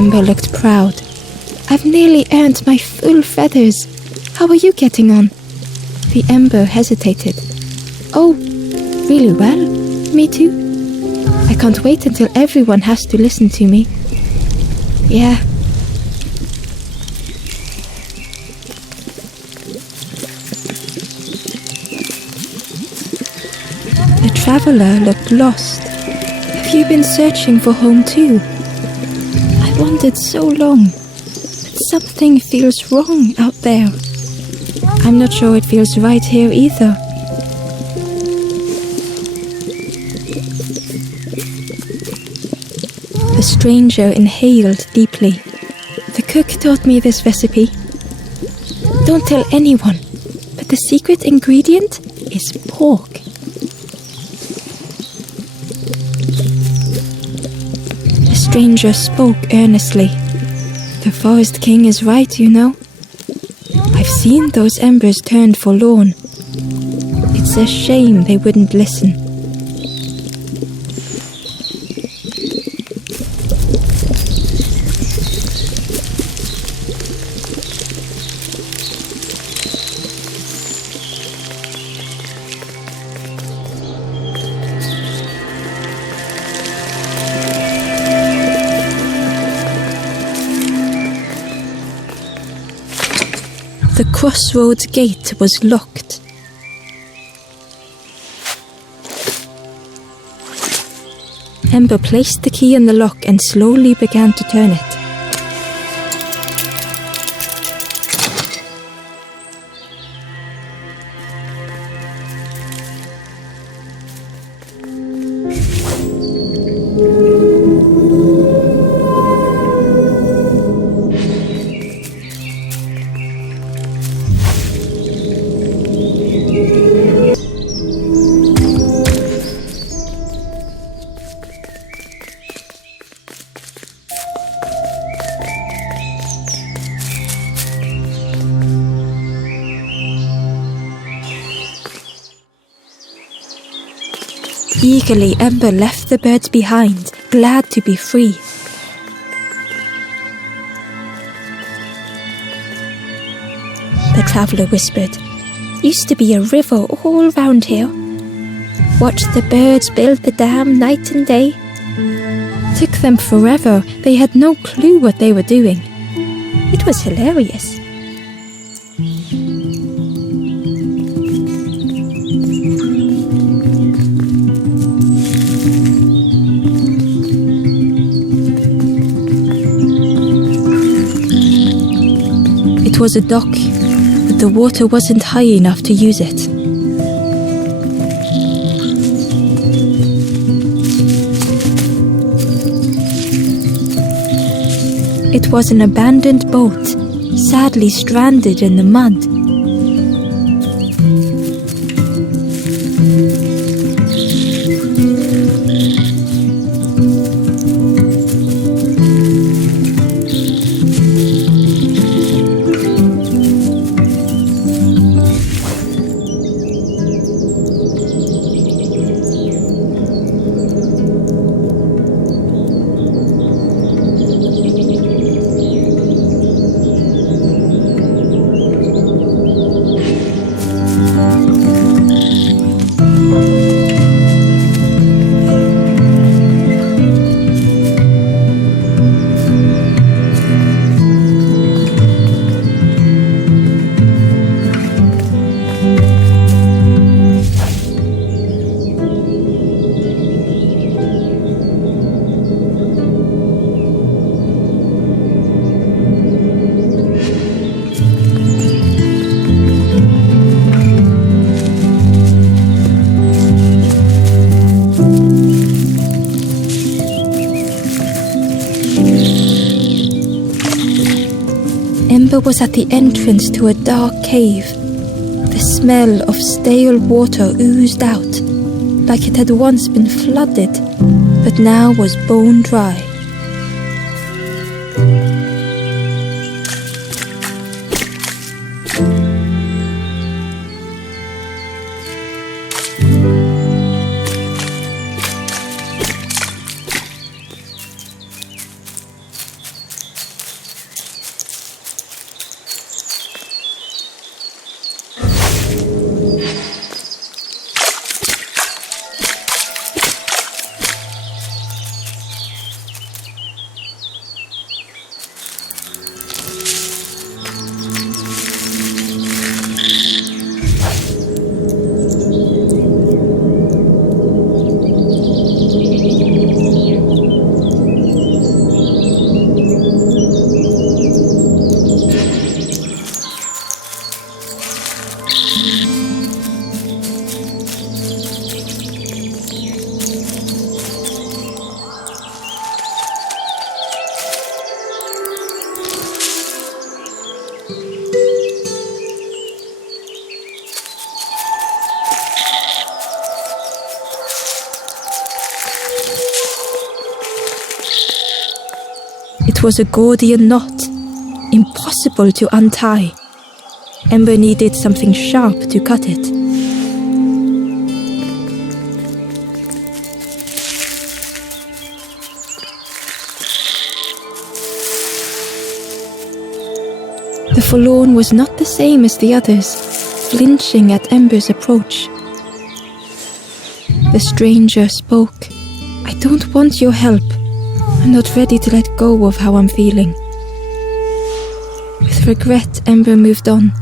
Ember looked proud. I've nearly earned my full feathers. How are you getting on? The Ember hesitated. Oh, really well. Me too. I can't wait until everyone has to listen to me. Yeah. The traveler looked lost. Have you been searching for home too? I wandered so long, but something feels wrong out there. I'm not sure it feels right here either. The stranger inhaled deeply. The cook taught me this recipe. Don't tell anyone, but the secret ingredient is pork. The stranger spoke earnestly. The Forest King is right, you know. I've seen those embers turn forlorn. It's a shame they wouldn't listen. The crossroads gate was locked. Ember placed the key in the lock and slowly began to turn it. Eagerly, Ember left the birds behind, glad to be free. The traveller whispered, "Used to be a river all round here. Watched the birds build the dam night and day. Took them forever, they had no clue what they were doing. It was hilarious." It was a dock, but the water wasn't high enough to use it. It was an abandoned boat, sadly stranded in the mud. Ember was at the entrance to a dark cave. The smell of stale water oozed out, like it had once been flooded, but now was bone dry. It was a Gordian knot, impossible to untie. Ember needed something sharp to cut it. The forlorn was not the same as the others, flinching at Ember's approach. The stranger spoke. "I don't want your help. I'm not ready to let go of how I'm feeling." With regret, Ember moved on.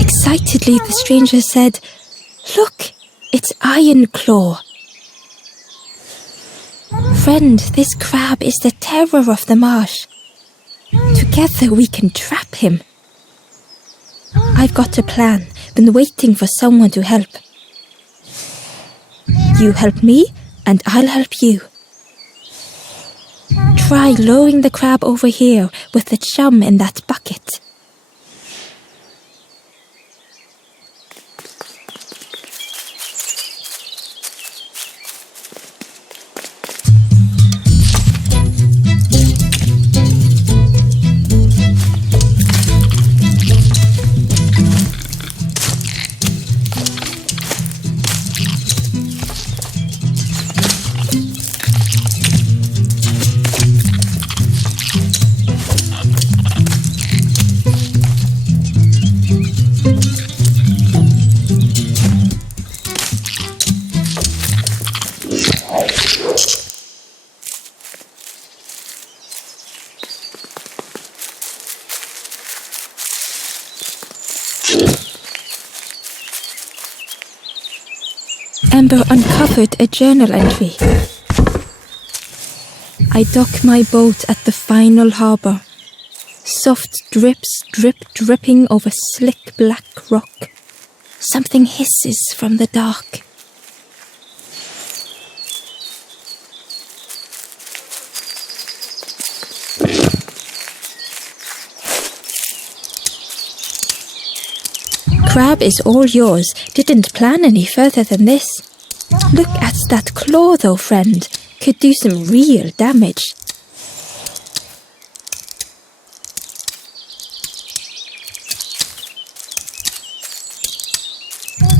Excitedly, the stranger said, "Look, it's Iron Claw. Friend, this crab is the terror of the marsh. Together we can trap him. I've got a plan, been waiting for someone to help. You help me, and I'll help you. Try lowering the crab over here with the chum in that bucket." Ember uncovered a journal entry. "I dock my boat at the final harbour. Soft drips dripping over slick black rock. Something hisses from the dark. Crab is all yours. Didn't plan any further than this. Look at that claw though, friend. Could do some real damage."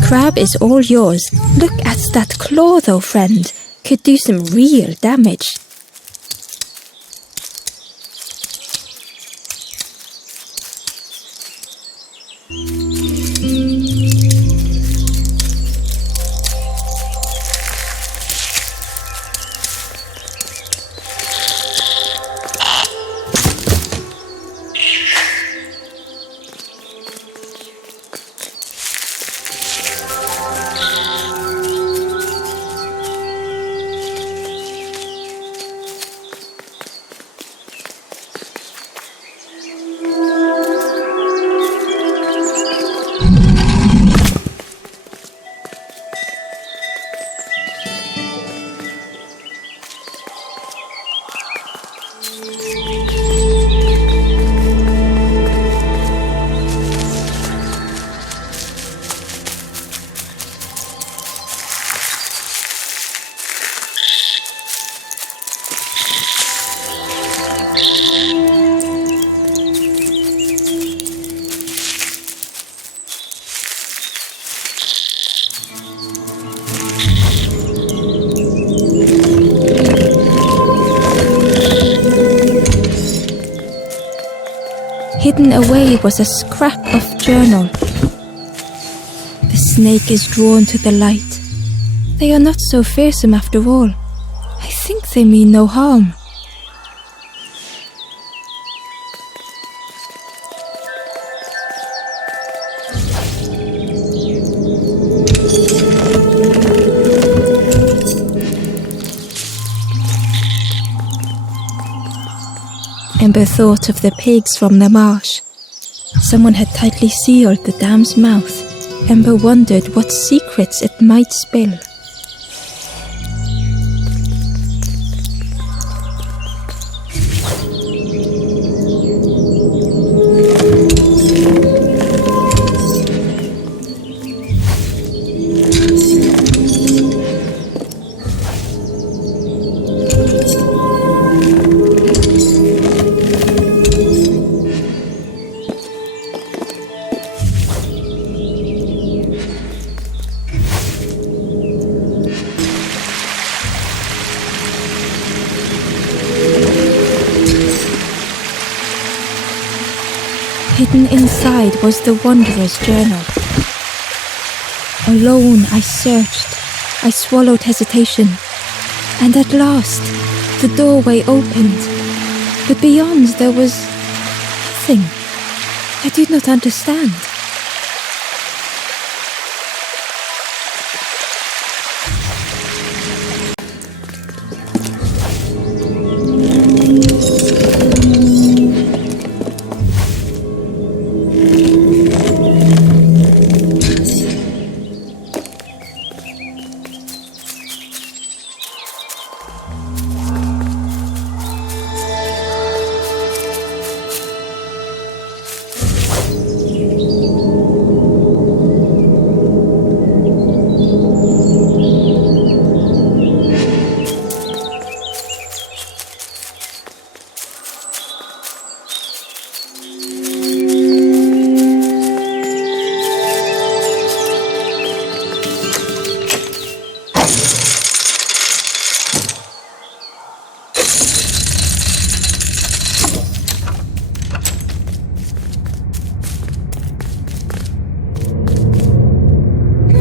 Crab is all yours. Look at that claw though, friend. Could do some real damage. Hidden away was a scrap of journal. The snake is drawn to the light. They are not so fearsome after all. I think they mean no harm. Ember thought of the pigs from the marsh. Someone had tightly sealed the dam's mouth. Ember wondered what secrets it might spill. Hidden inside was the Wanderer's journal. Alone I searched, I swallowed hesitation, and at last the doorway opened. But beyond there was nothing. I did not understand.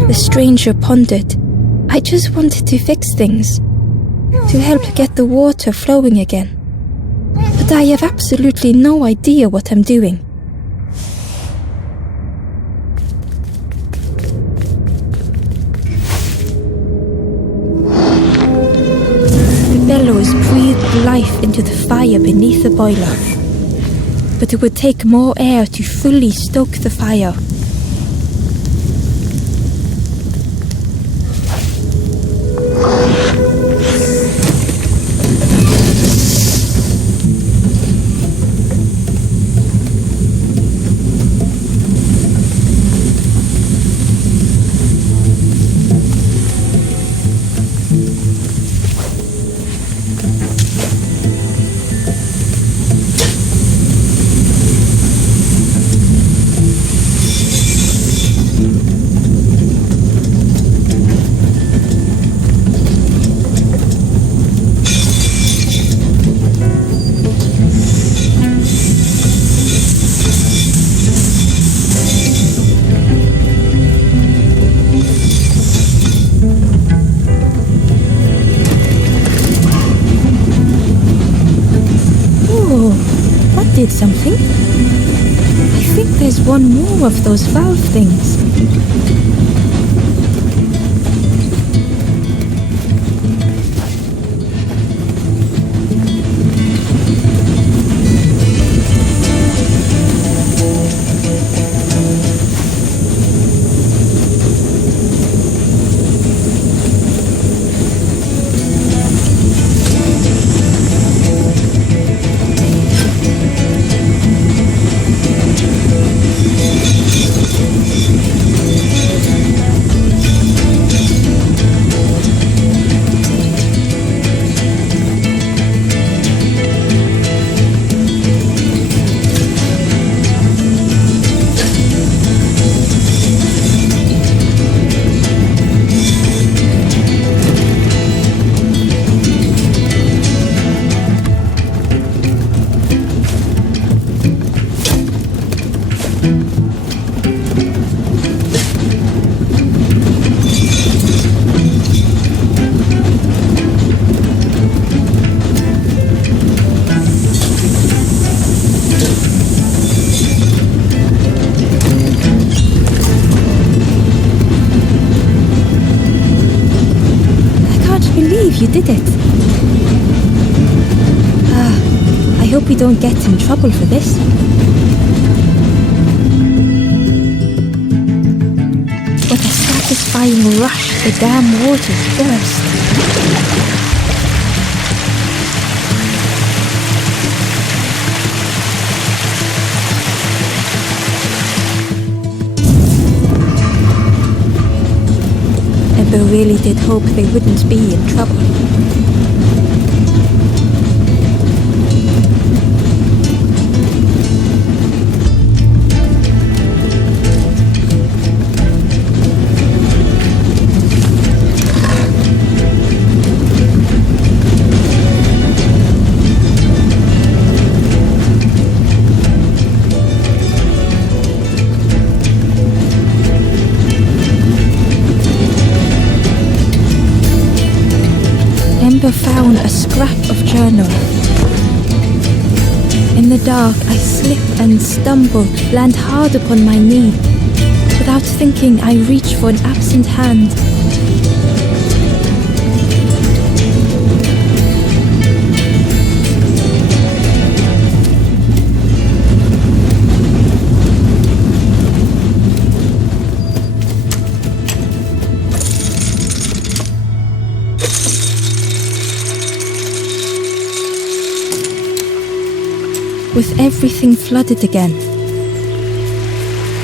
The stranger pondered. I just wanted to fix things, to help get the water flowing again. But I have absolutely no idea what I'm doing. The bellows breathed life into the fire beneath the boiler. But it would take more air to fully stoke the fire. Did something. I think there's one more of those valve things. you did it. I hope we don't get in trouble for this. With a satisfying rush, the dam waters burst. Ember really did hope they wouldn't be in trouble. Ember found a scrap of journal. In the dark, I slip and stumble, land hard upon my knee. Without thinking, I reach for an absent hand. With everything flooded again,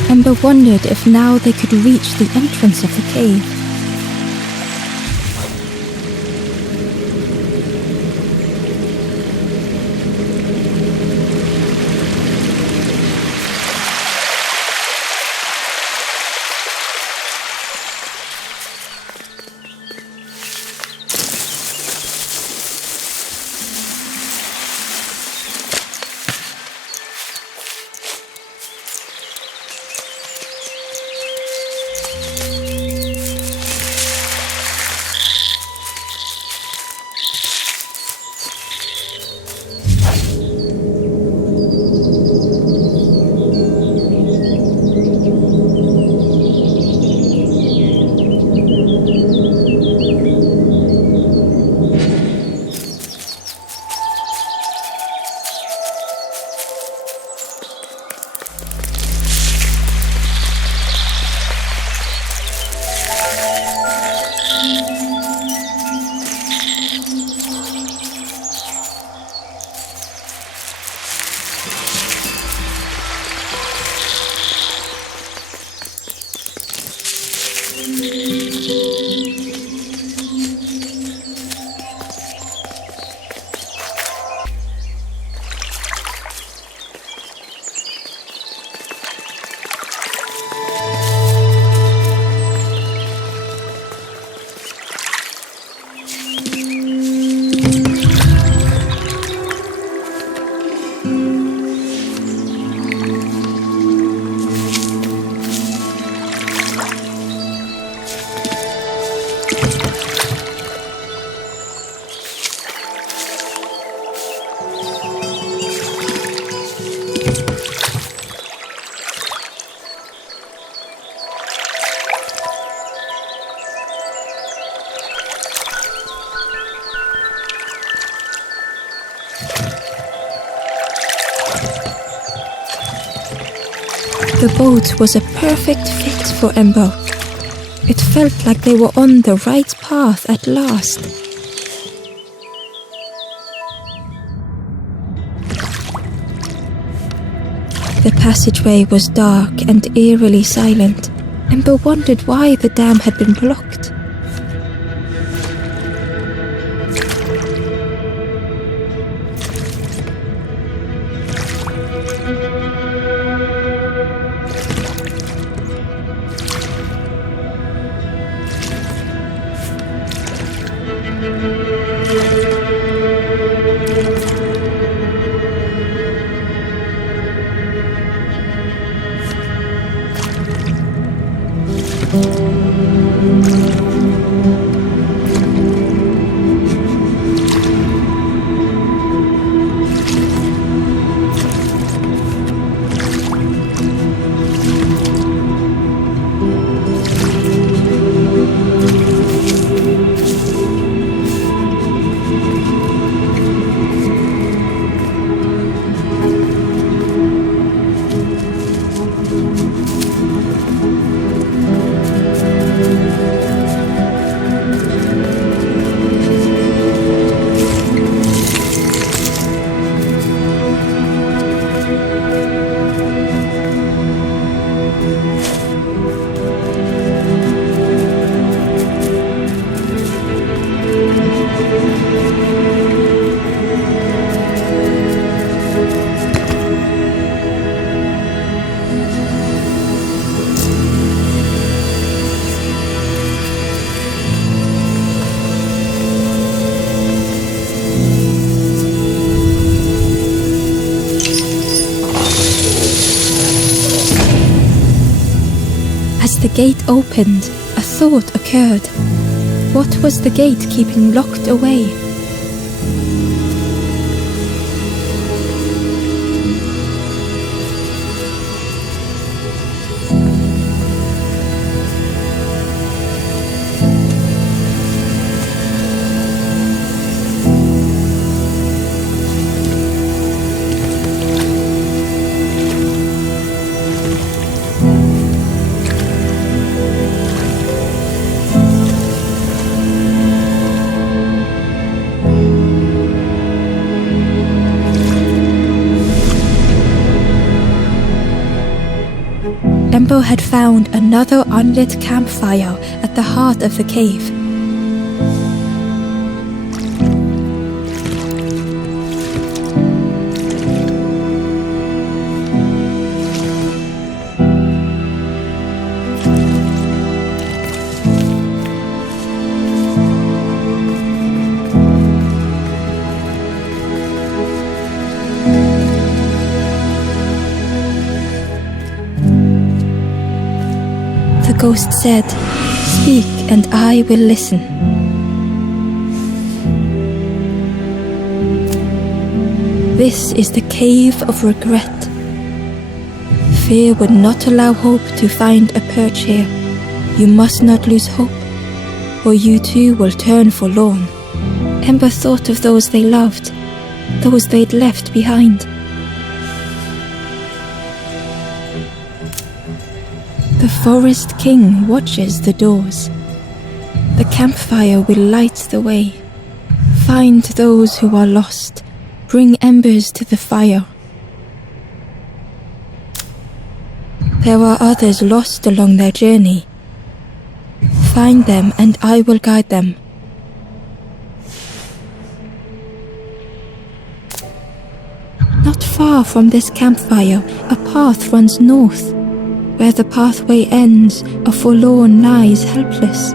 Ember wondered if now they could reach the entrance of the cave. The boat was a perfect fit for Ember. It felt like they were on the right path at last. The passageway was dark and eerily silent. Ember wondered why the dam had been blocked. As the gate opened, a thought occurred. What was the gate keeping locked away? Ember had found another unlit campfire at the heart of the cave. The ghost said, "Speak and I will listen." This is the cave of regret. Fear would not allow hope to find a perch here. You must not lose hope, or you too will turn forlorn. Ember thought of those they loved, those they'd left behind. The Forest King watches the doors. The campfire will light the way. Find those who are lost. Bring embers to the fire. There are others lost along their journey. Find them and I will guide them. Not far from this campfire, a path runs north. Where the pathway ends, a forlorn lies helpless.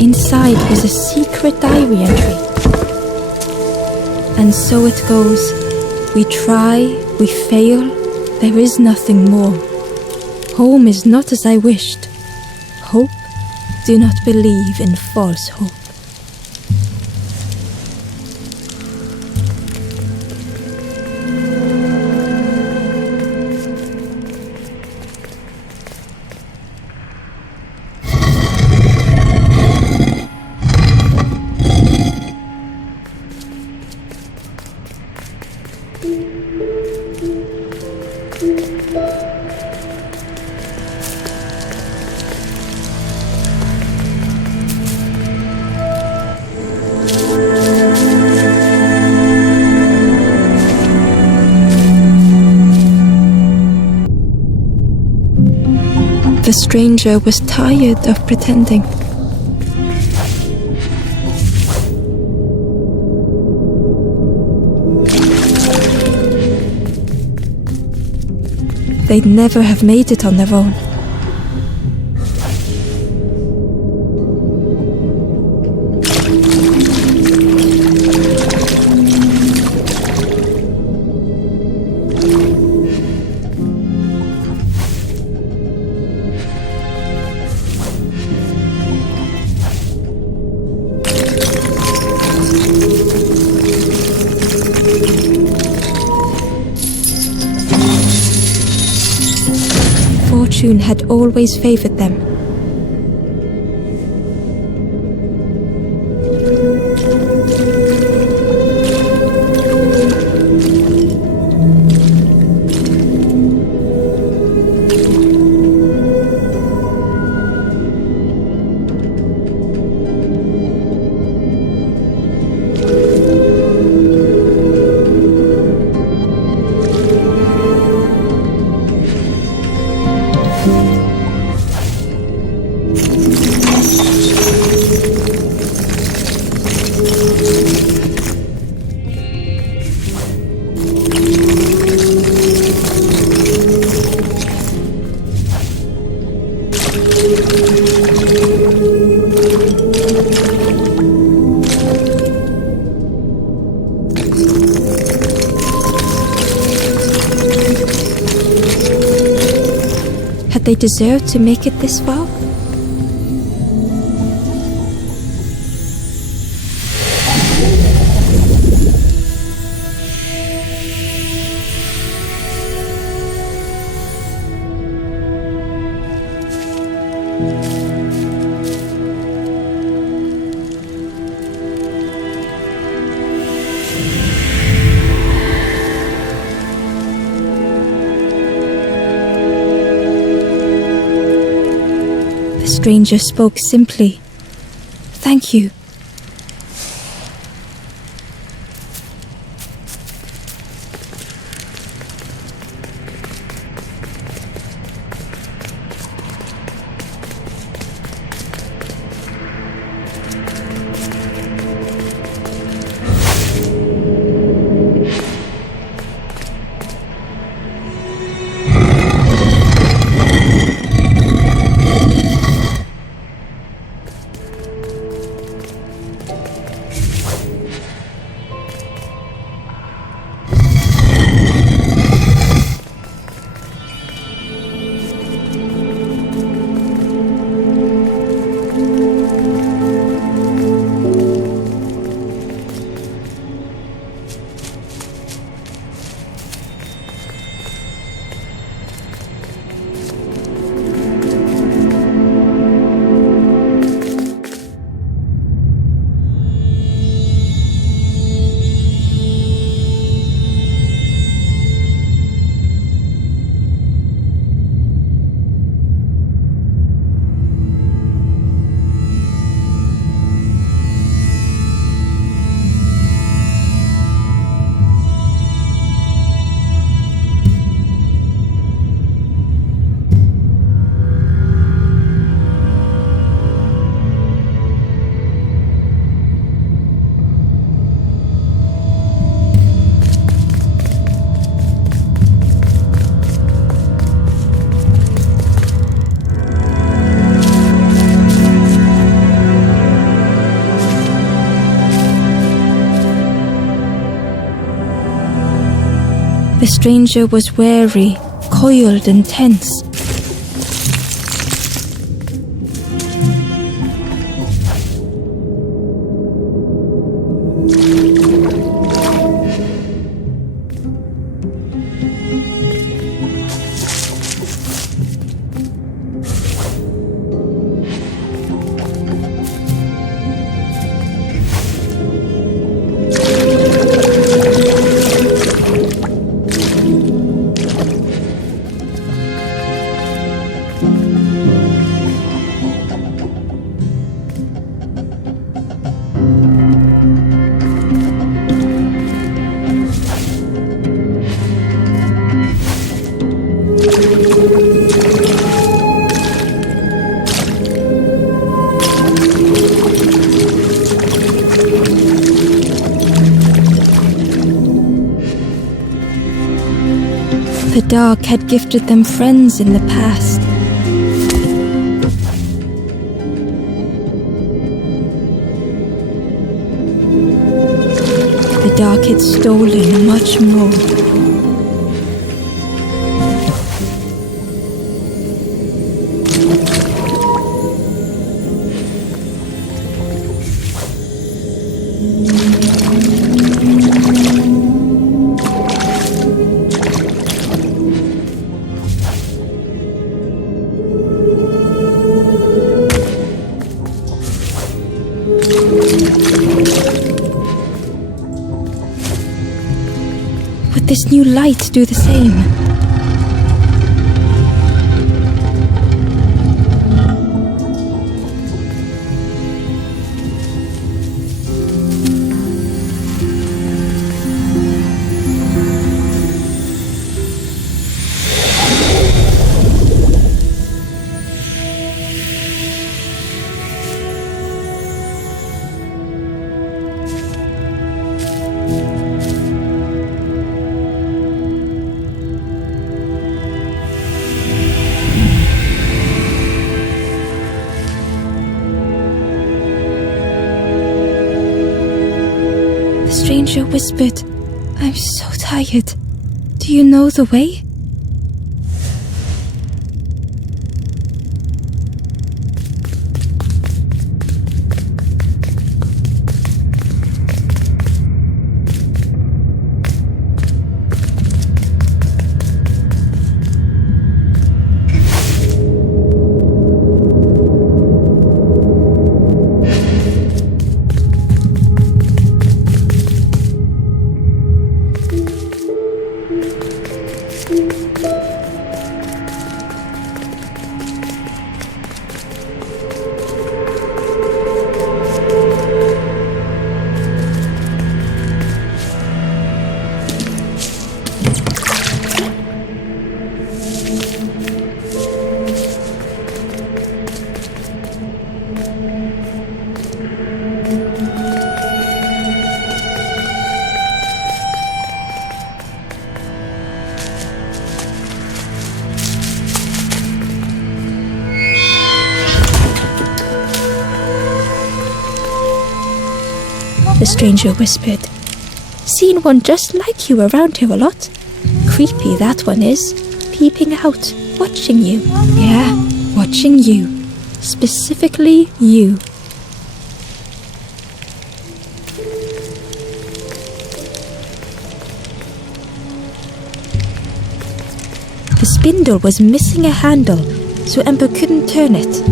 Inside was a secret diary entry. And so it goes. We try, we fail, there is nothing more. Home is not as I wished. Hope, do not believe in false hope. The stranger was tired of pretending. They'd never have made it on their own. Fortune had always favored them. Had they deserved to make it this far? The stranger spoke simply. "Thank you." The stranger was wary, coiled and tense. The dark had gifted them friends in the past. The dark had stolen much more. Would this new light do the same? The stranger whispered, "I'm so tired. Do you know the way?" The stranger whispered, "Seen one just like you around here a lot. Creepy that one is, peeping out, watching you. Yeah, watching you. Specifically you." The spindle was missing a handle, so Ember couldn't turn it.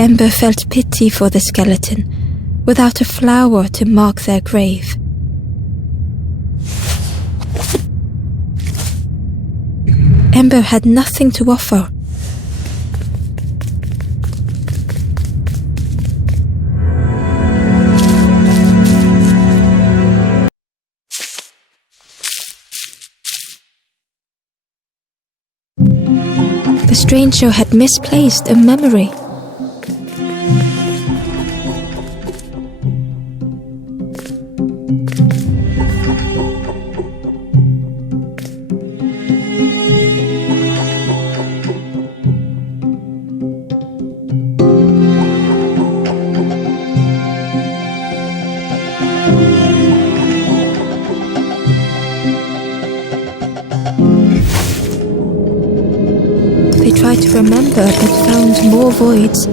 Ember felt pity for the skeleton, without a flower to mark their grave. Ember had nothing to offer. The stranger had misplaced a memory. They tried to remember but found more voids.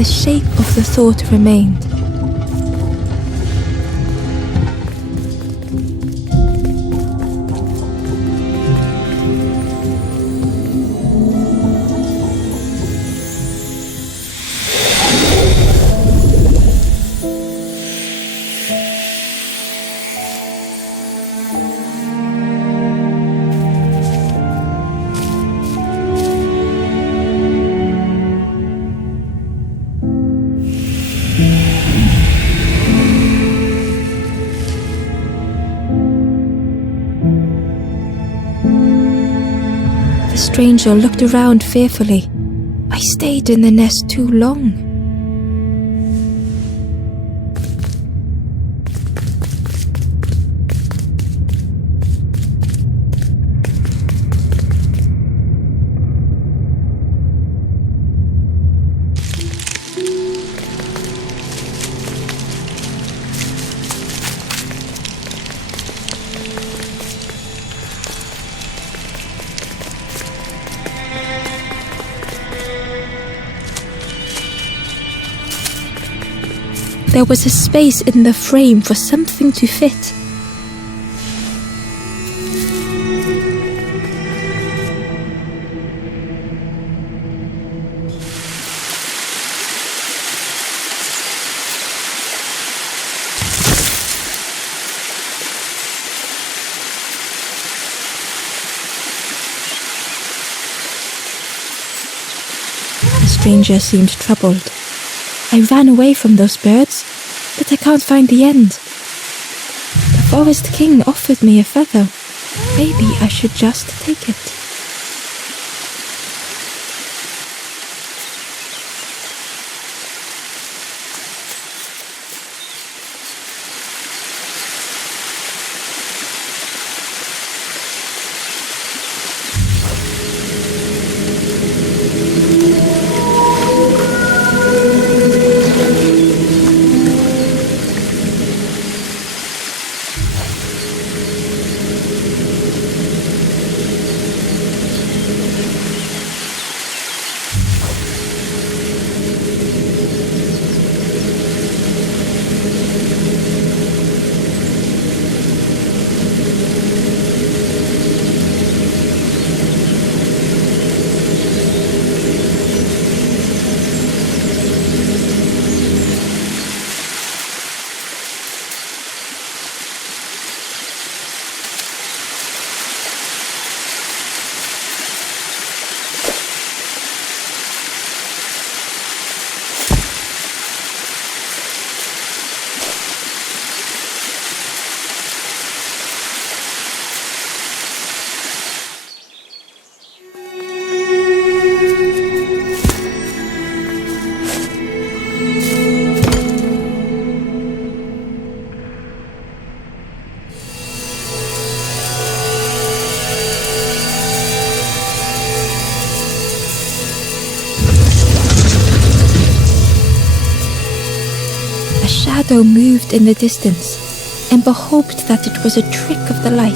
the shape of the thought remained. The stranger looked around fearfully. I stayed in the nest too long. There was a space in the frame for something to fit. The stranger seemed troubled. I ran away from those birds, but I can't find the end. The Forest King offered me a feather. Maybe I should just take it. A shadow moved in the distance. Ember hoped that it was a trick of the light.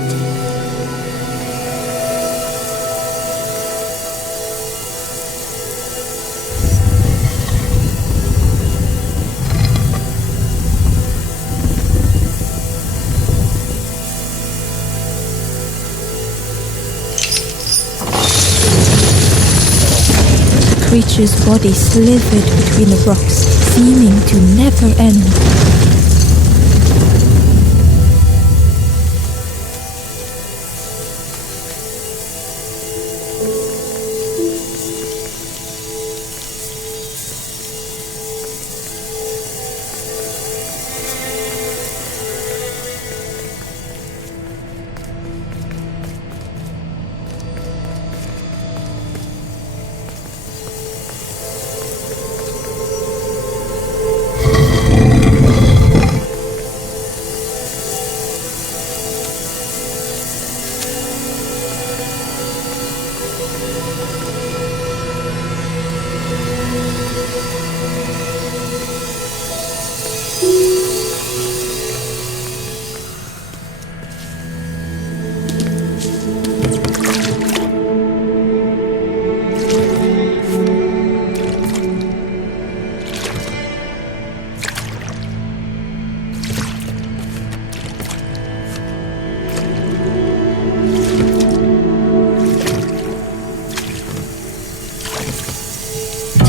The creature's body slithered between the rocks, seeming to never end.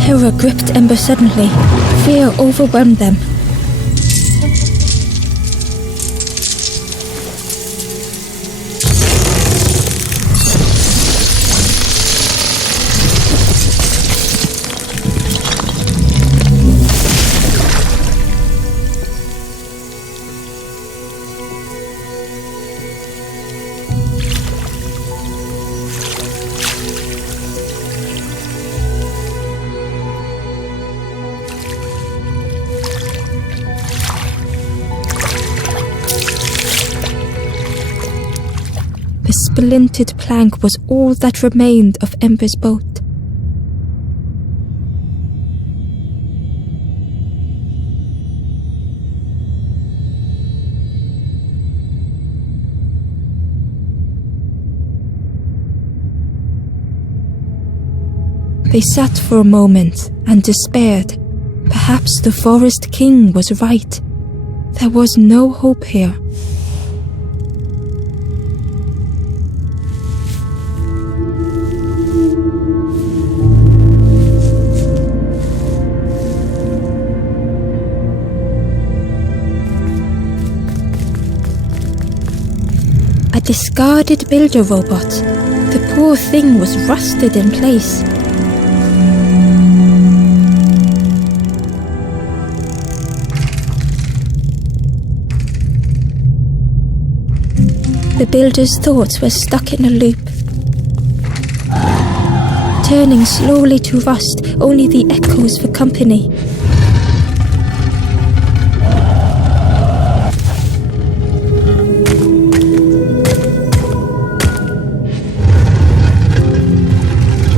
Terror gripped Ember suddenly. Fear overwhelmed them. The splintered plank was all that remained of Ember's boat. They sat for a moment and despaired. Perhaps the Forest King was right. There was no hope here. A discarded builder robot. The poor thing was rusted in place. The builder's thoughts were stuck in a loop, turning slowly to rust, only the echoes for company.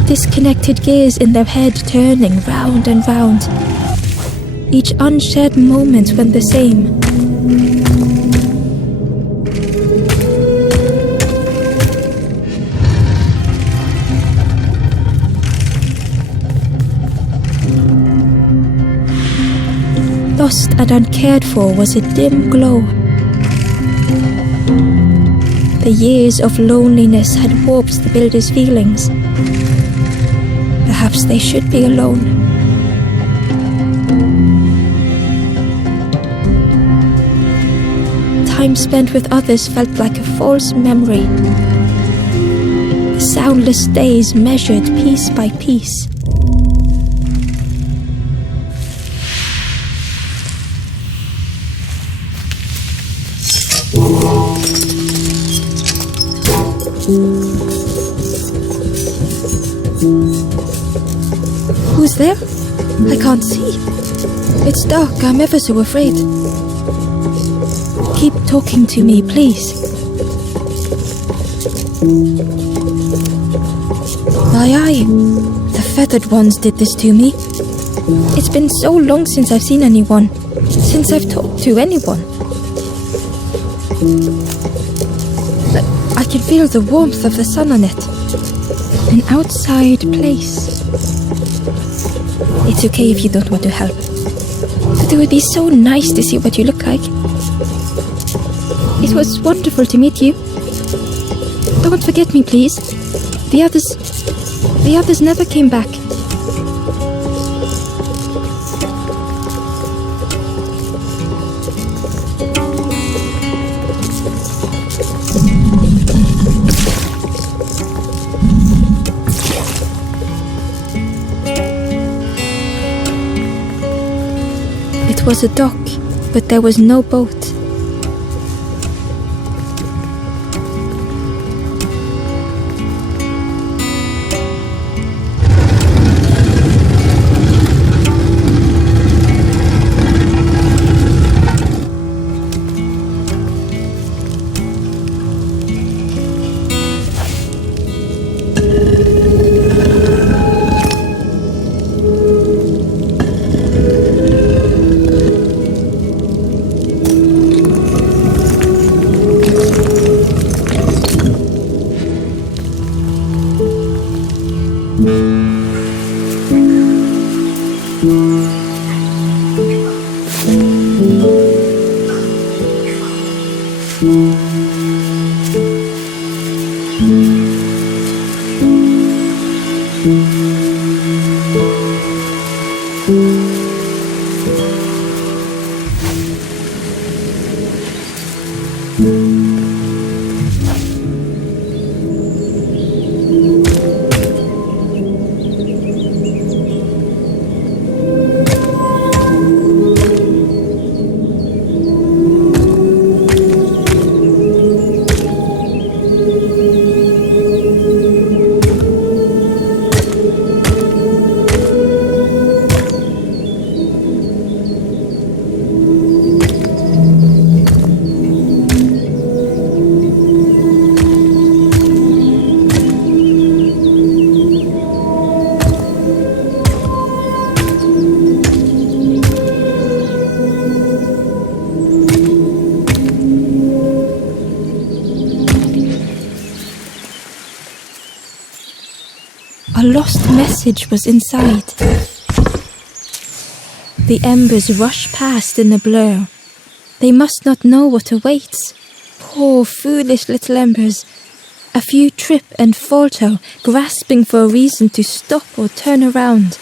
Disconnected gears in their head turning round and round, each unshared moment when the same. Lost and uncared for was a dim glow. The years of loneliness had warped the builder's feelings. Perhaps they should be alone. Time spent with others felt like a false memory. The soundless days measured piece by piece. Who's there? I can't see. It's dark, I'm ever so afraid. Keep talking to me, please. Aye, the feathered ones did this to me. It's been so long since I've seen anyone, since I've talked to anyone. I can feel the warmth of the sun on it. An outside place. It's okay if you don't want to help. But it would be so nice to see what you look like. It was wonderful to meet you. Don't forget me, please. The others never came back. It was a dock, but there was no boat. lost message was inside. The embers rush past in a blur. They must not know what awaits. Poor, foolish little embers. A few trip and falter, grasping for a reason to stop or turn around.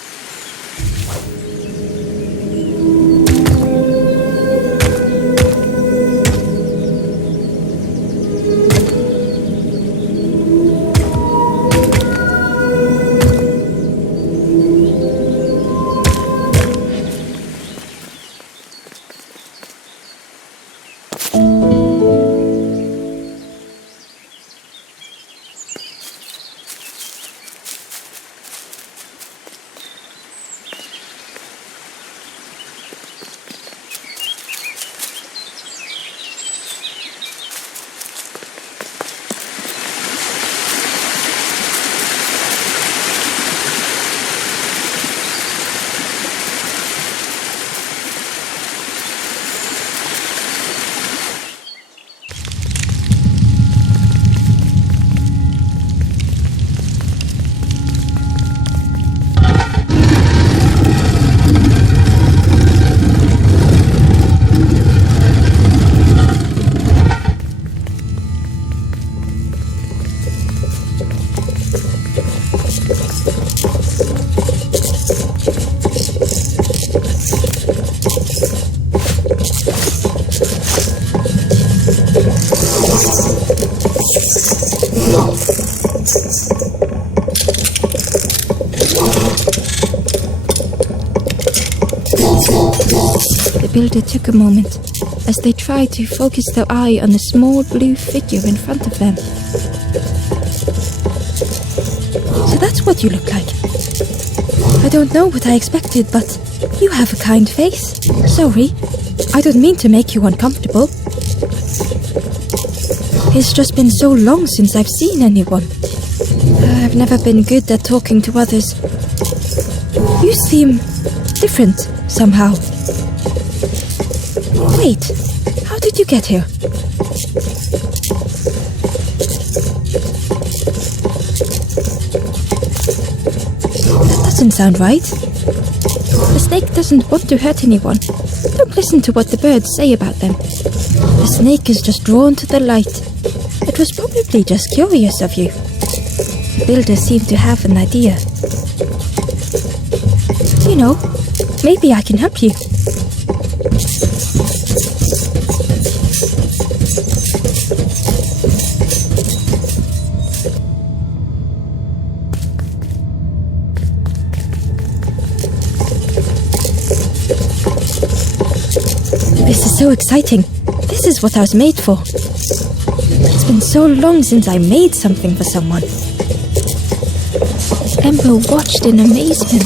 The builder took a moment as they tried to focus their eye on the small blue figure in front of them. So that's what you look like. I don't know what I expected, but you have a kind face. Sorry, I don't mean to make you uncomfortable. It's just been so long since I've seen anyone. I've never been good at talking to others. You seem different somehow. Wait, how did you get here? That doesn't sound right. The snake doesn't want to hurt anyone. Don't listen to what the birds say about them. The snake is just drawn to the light. It was probably just curious of you. The builder seemed to have an idea. You know, maybe I can help you. This is so exciting. This is what I was made for. It's been so long since I made something for someone. Ember watched in amazement.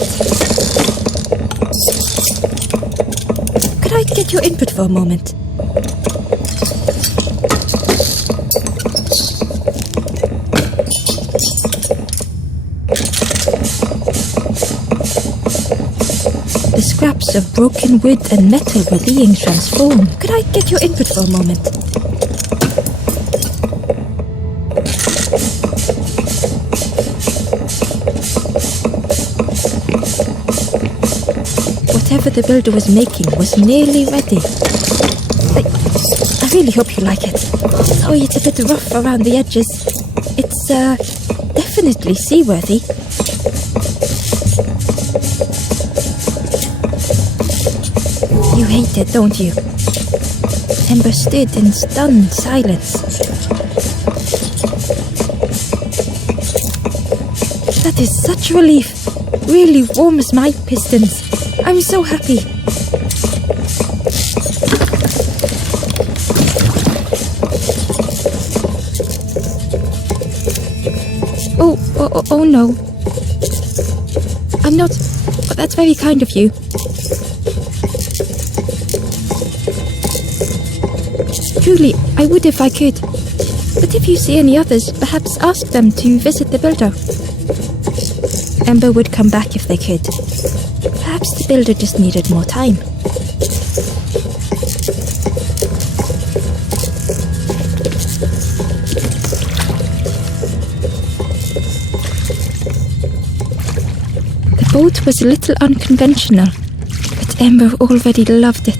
Could I get your input for a moment? The scraps of broken wood and metal were being transformed. Could I get your input for a moment? Whatever the builder was making was nearly ready. I really hope you like it. Sorry it's a bit rough around the edges. It's definitely seaworthy. You hate it, don't you? Ember stood in stunned silence. That is such relief. Really warms my pistons. I'm so happy. Oh no. I'm not. But that's very kind of you. Truly, I would if I could. But if you see any others, perhaps ask them to visit the builder. Ember would come back if they could. Perhaps the builder just needed more time. The boat was a little unconventional, but Ember already loved it.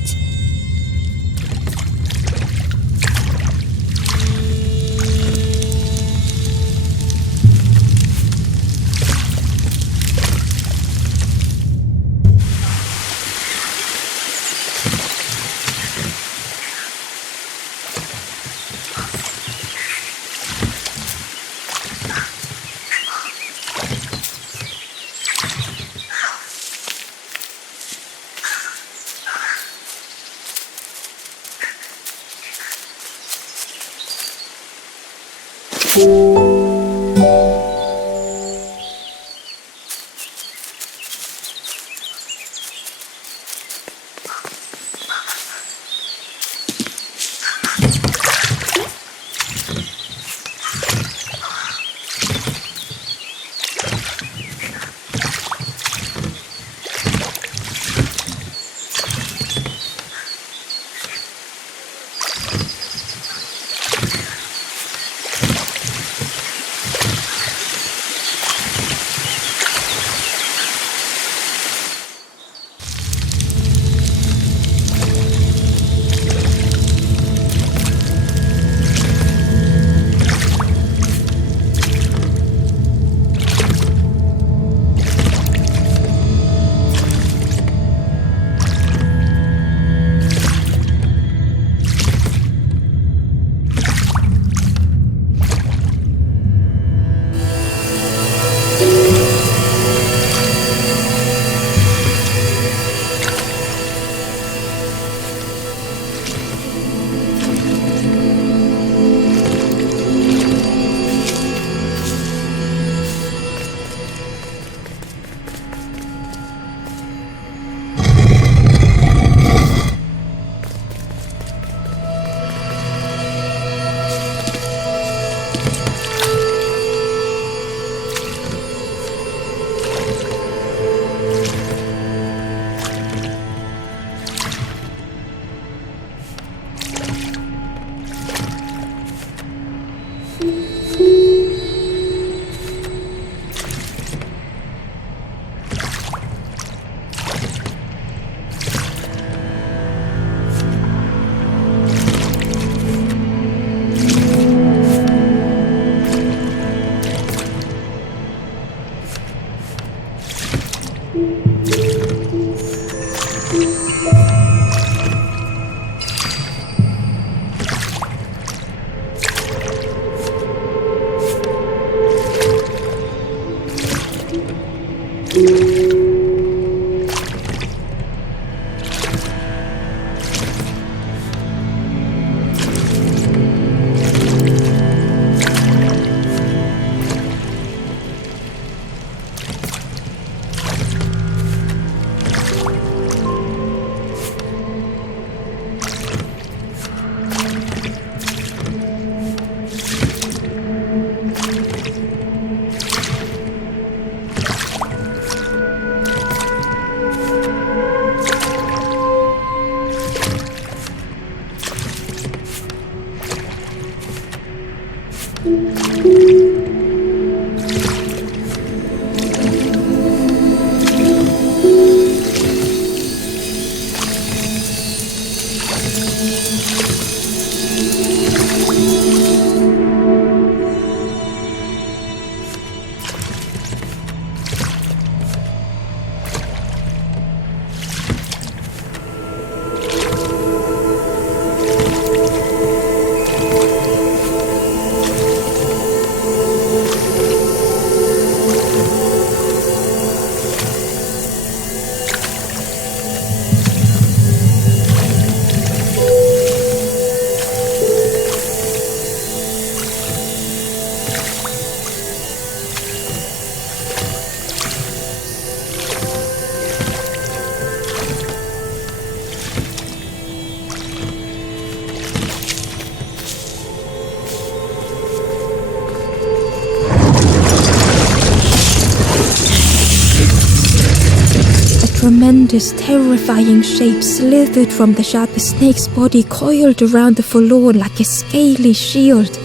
Tremendous, terrifying shape slithered from the shadow. The snake's body coiled around the forlorn like a scaly shield.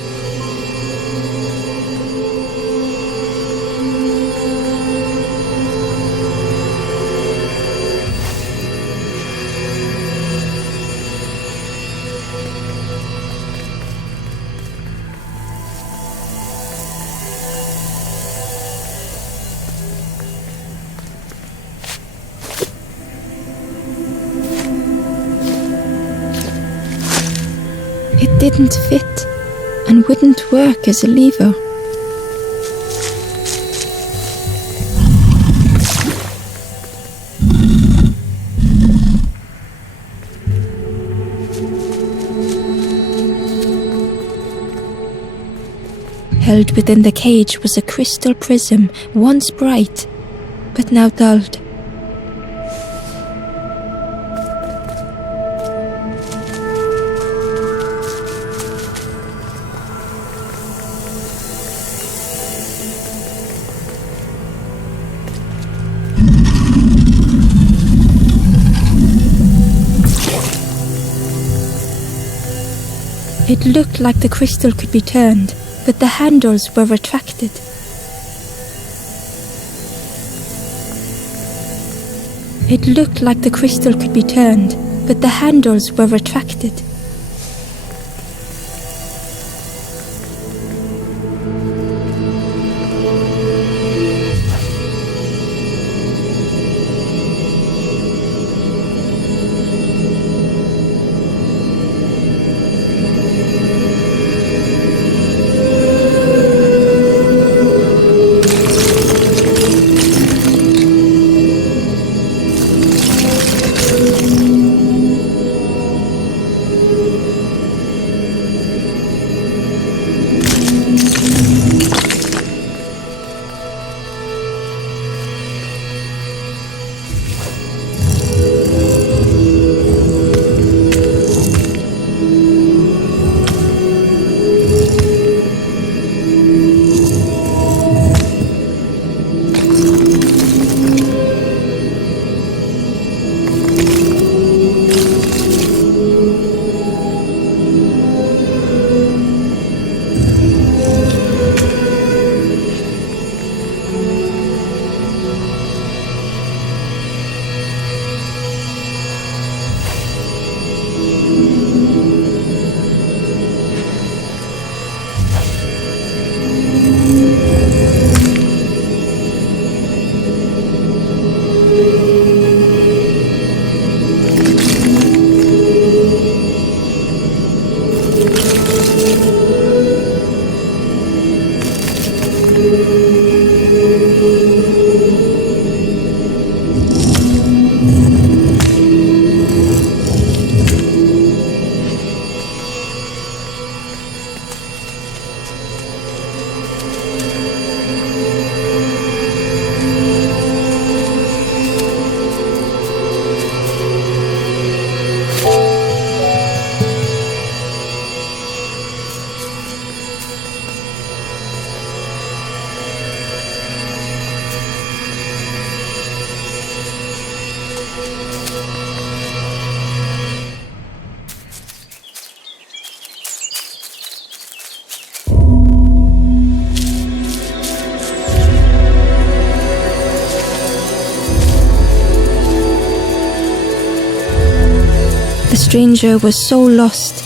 didn't fit and wouldn't work as a lever. Held within the cage was a crystal prism, once bright, but now dulled. It looked like the crystal could be turned, but the handles were retracted. It looked like the crystal could be turned, but the handles were retracted. The stranger was so lost.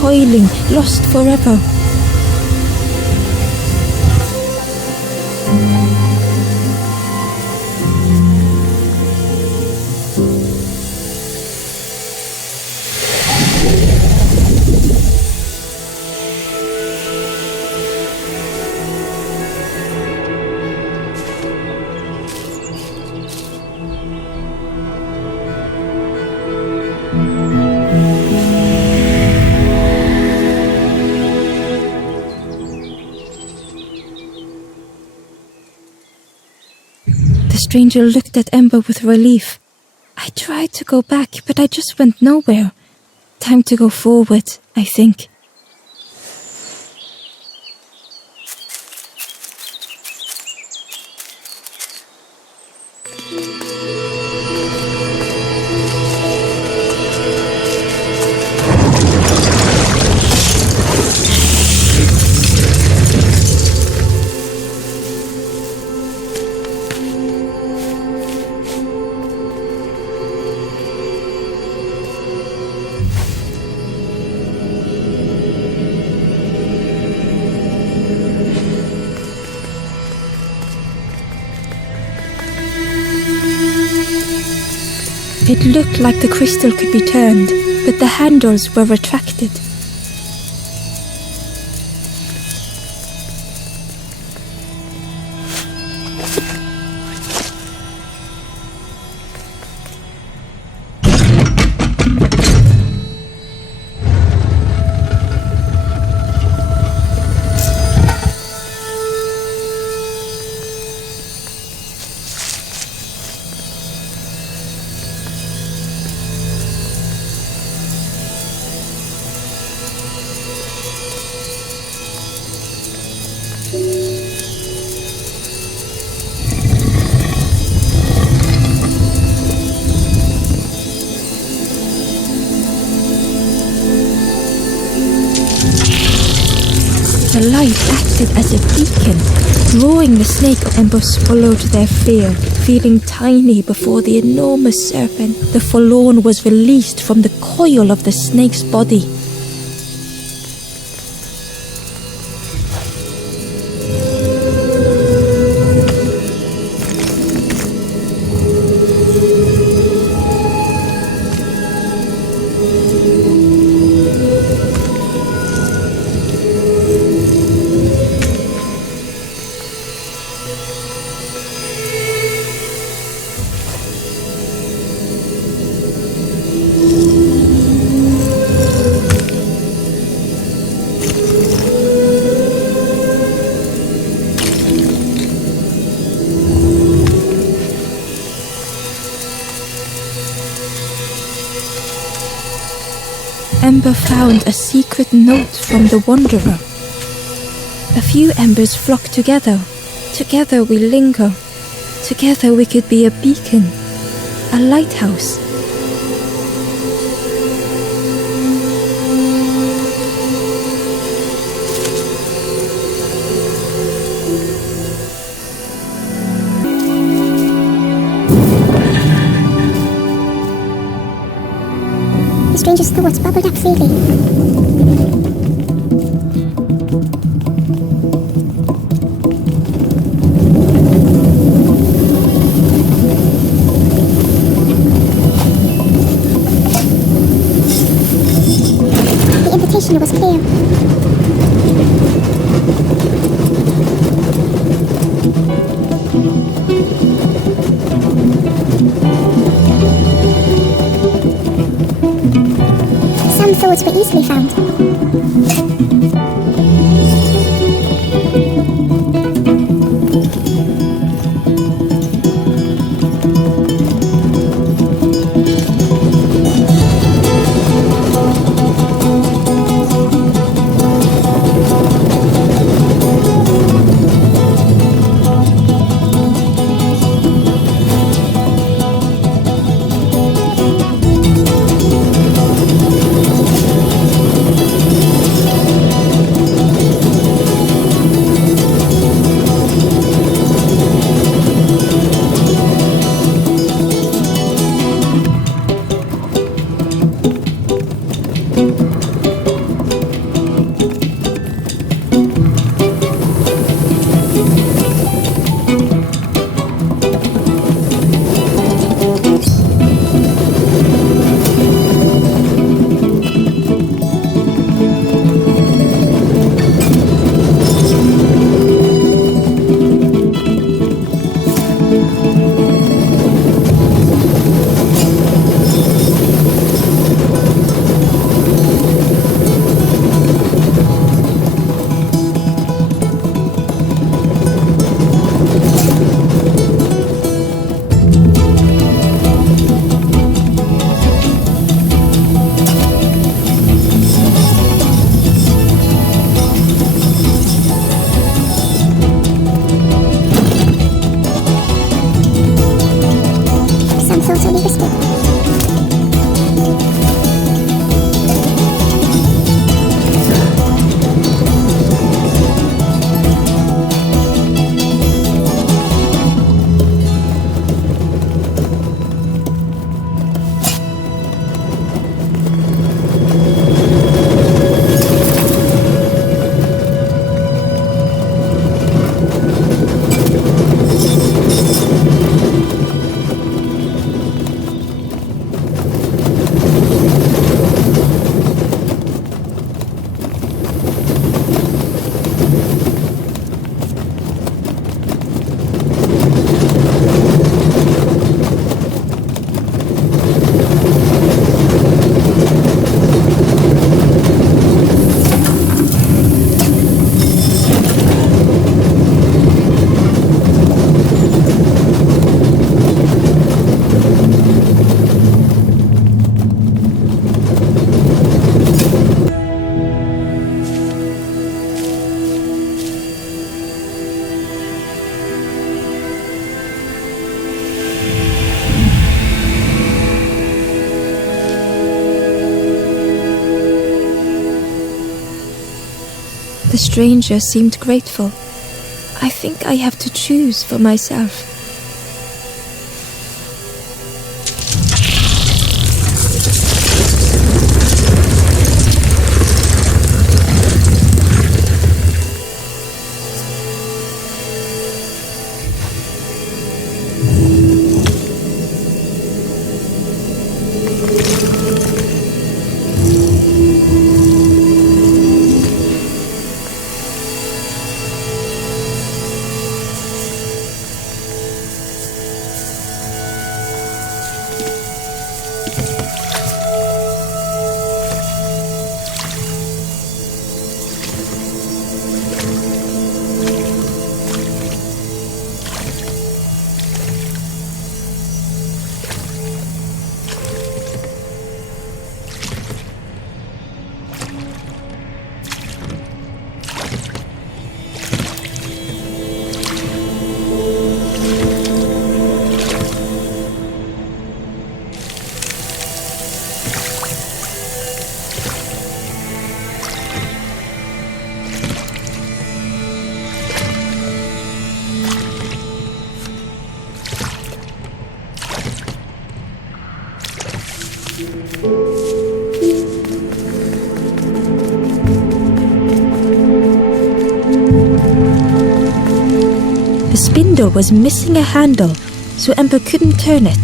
coiling, lost forever. The stranger looked at Ember with relief. I tried to go back, but I just went nowhere. Time to go forward, I think. It looked like the crystal could be turned, but the handles were retracted. The light acted as a beacon, drawing the snake. Ember swallowed their fear, feeling tiny before the enormous serpent. The forlorn was released from the coil of the snake's body. Ember found a secret note from the Wanderer. A few embers flock together. Together we linger. Together we could be a beacon, a lighthouse. The stranger's thoughts bubbled up freely. The invitation was clear. Some thoughts were easily found. thoughts only whispered. The stranger seemed grateful. I think I have to choose for myself. The spindle was missing a handle, so Ember couldn't turn it.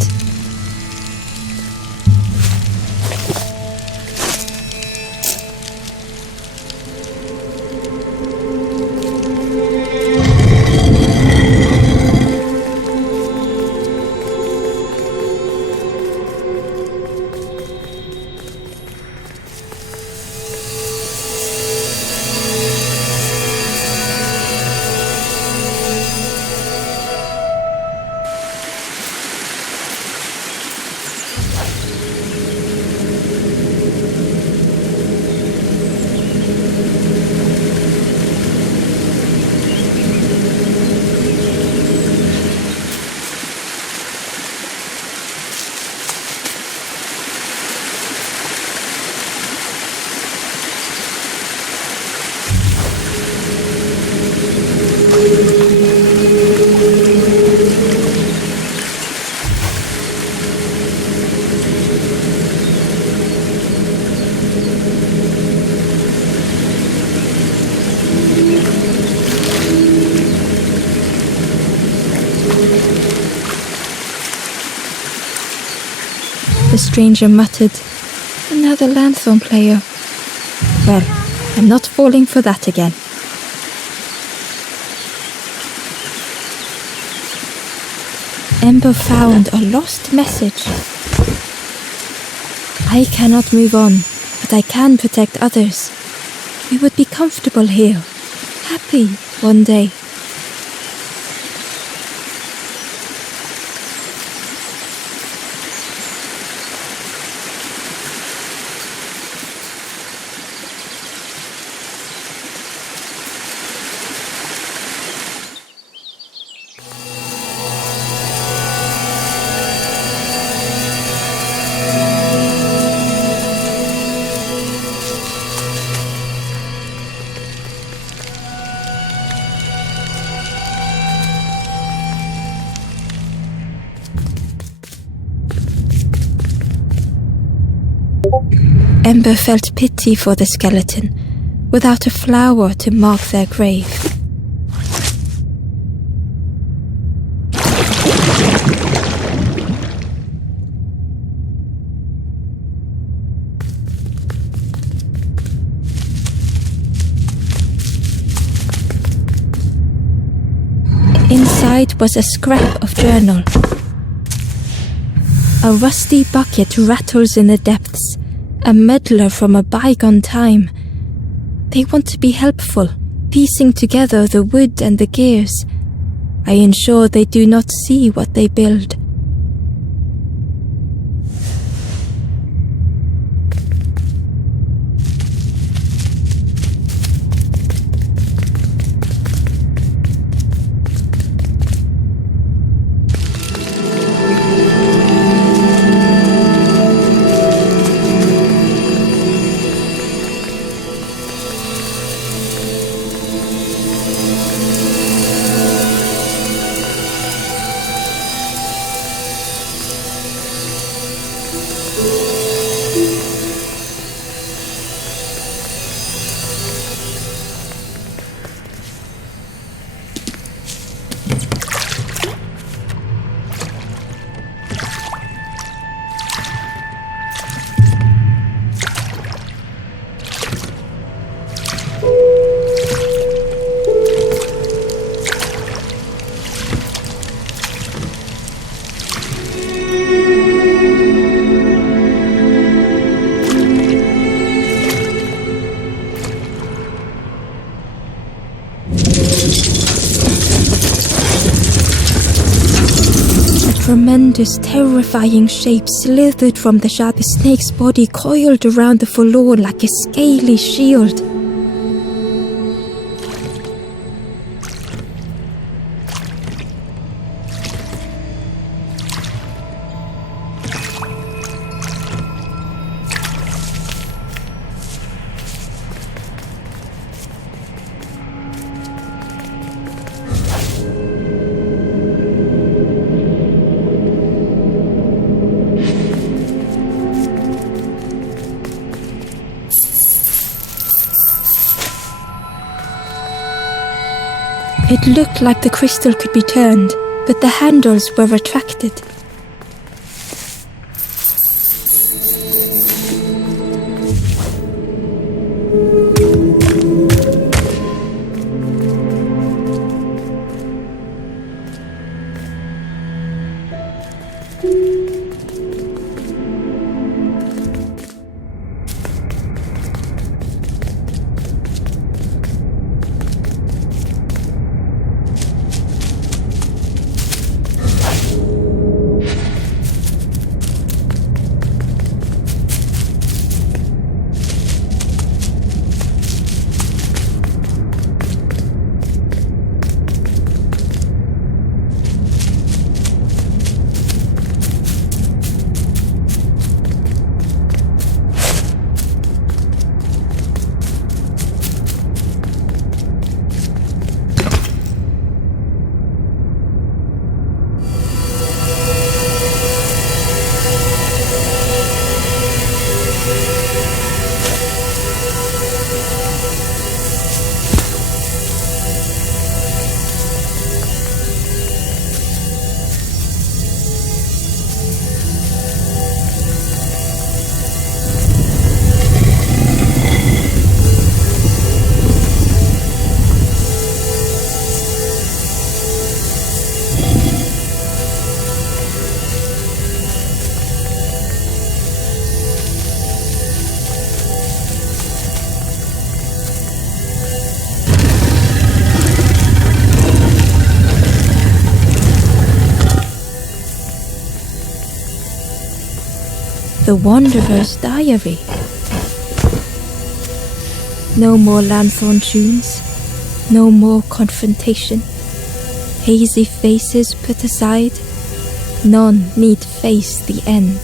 The stranger muttered, "Another lanthorn player. Well, I'm not falling for that again." Ember found a lost message. I cannot move on, but I can protect others. We would be comfortable here, happy one day. Ember felt pity for the skeleton, without a flower to mark their grave. Inside was a scrap of journal. A rusty bucket rattles in the depths, a meddler from a bygone time. They want to be helpful, piecing together the wood and the gears. I ensure they do not see what they build. Tremendous, terrifying shape slithered from the shadow. The snake's body coiled around the forlorn like a scaly shield. It looked like the crystal could be turned, but the handles were retracted. The Wanderer's Diary. No more lanthorn tunes, no more confrontation. Hazy faces put aside, none need face the end.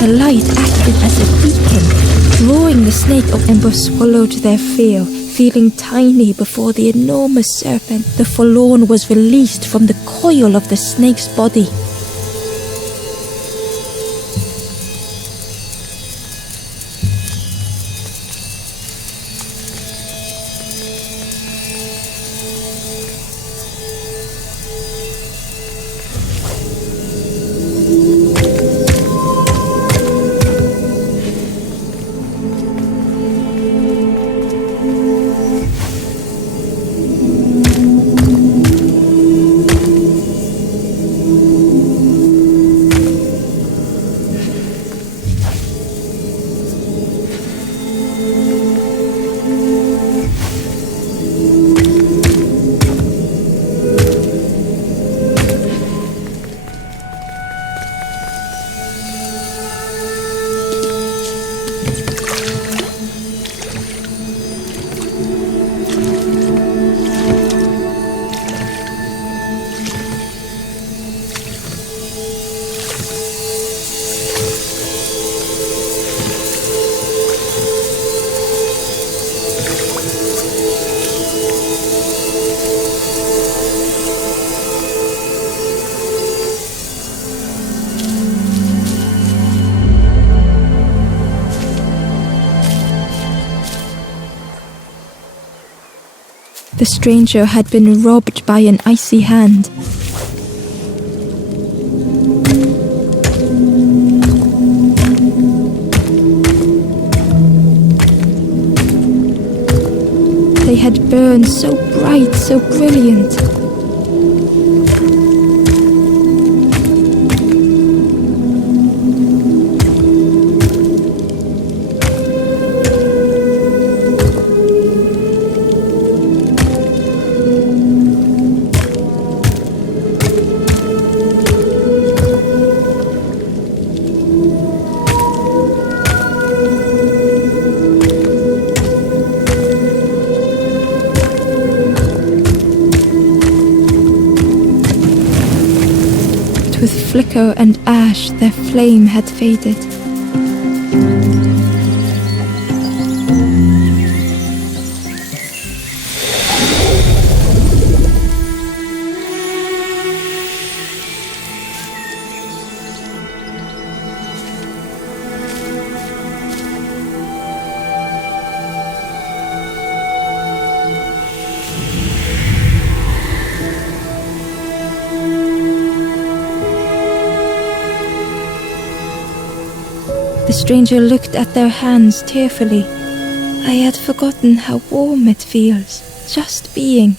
The light acted as a beacon, drawing the snake up. Ember swallowed their fear, feeling tiny before the enormous serpent. The forlorn was released from the coil of the snake's body. The stranger had been robbed by an icy hand. They had burned so bright, so brilliant. With flicker and ash, their flame had faded. The stranger looked at their hands tearfully. I had forgotten how warm it feels, just being.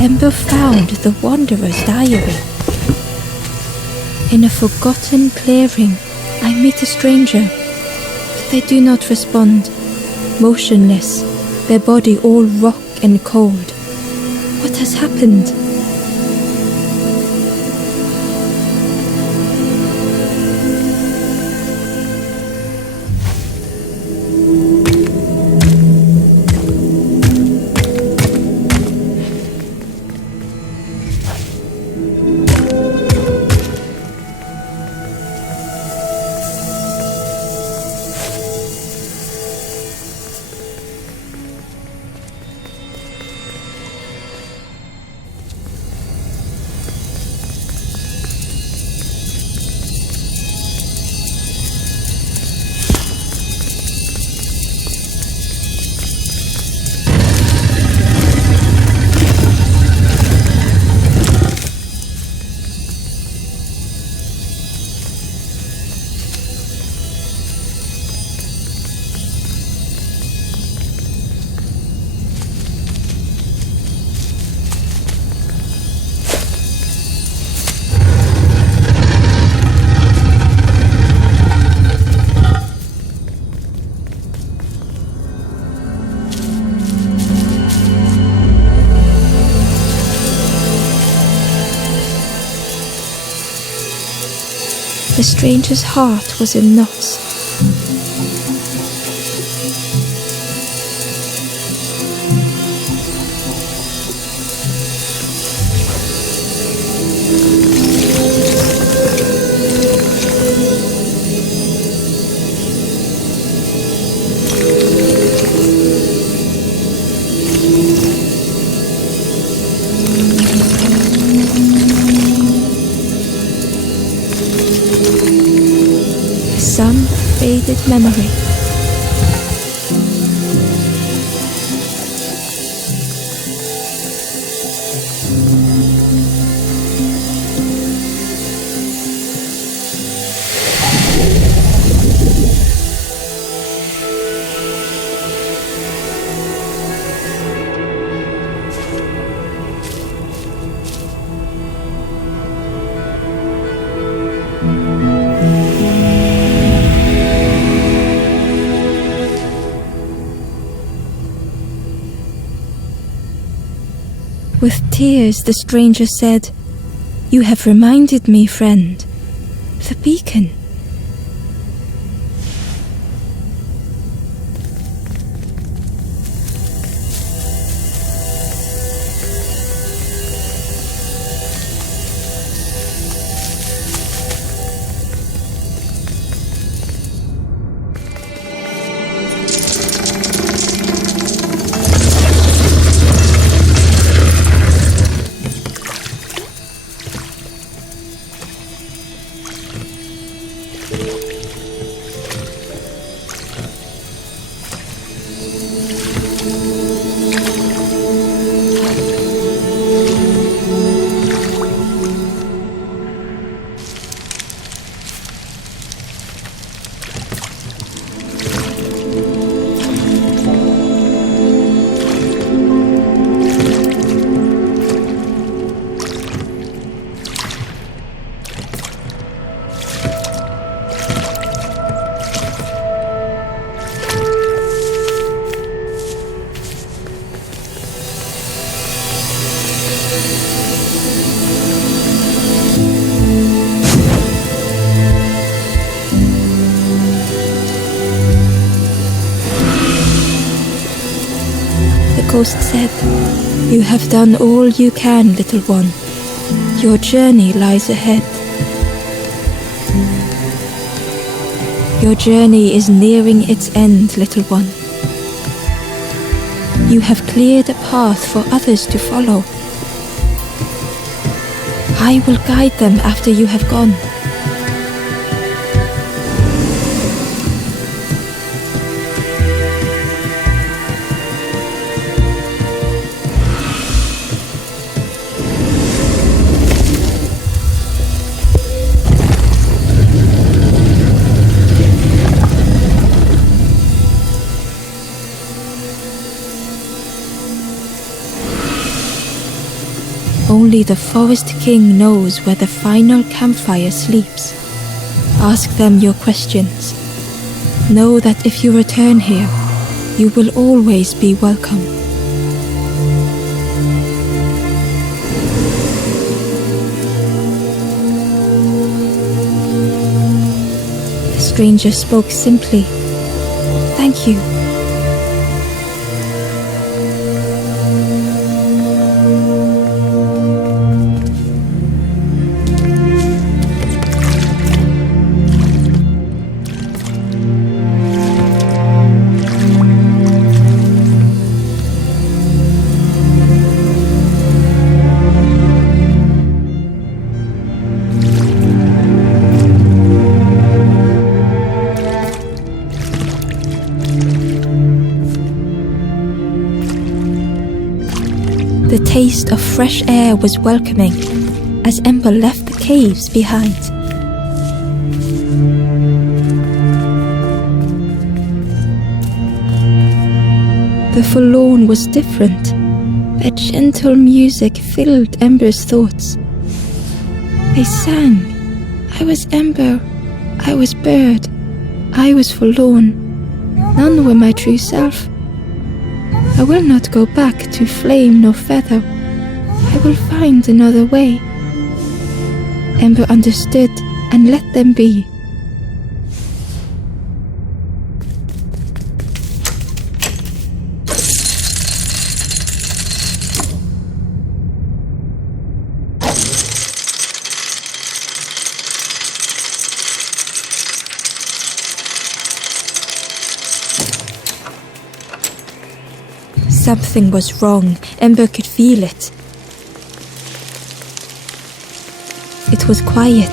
Ember found the Wanderer's diary. In a forgotten clearing, I meet a stranger, but they do not respond. Motionless, their body all rock and cold. What has happened? the stranger's heart was in knots. Some faded memory. With tears, the stranger said, "You have reminded me, friend, the beacon." The ghost said, "You have done all you can, little one. Your journey lies ahead. Your journey is nearing its end, little one. You have cleared a path for others to follow. I will guide them after you have gone." Only the Forest King knows where the final campfire sleeps. Ask them your questions. Know that if you return here, you will always be welcome. The stranger spoke simply. "Thank you." The taste of fresh air was welcoming as Ember left the caves behind. The forlorn was different. A gentle music filled Ember's thoughts. They sang. I was Ember. I was bird. I was forlorn. None were my true self. I will not go back to flame nor feather. I will find another way. Ember understood and let them be. Something was wrong. Ember could feel it. It was quiet.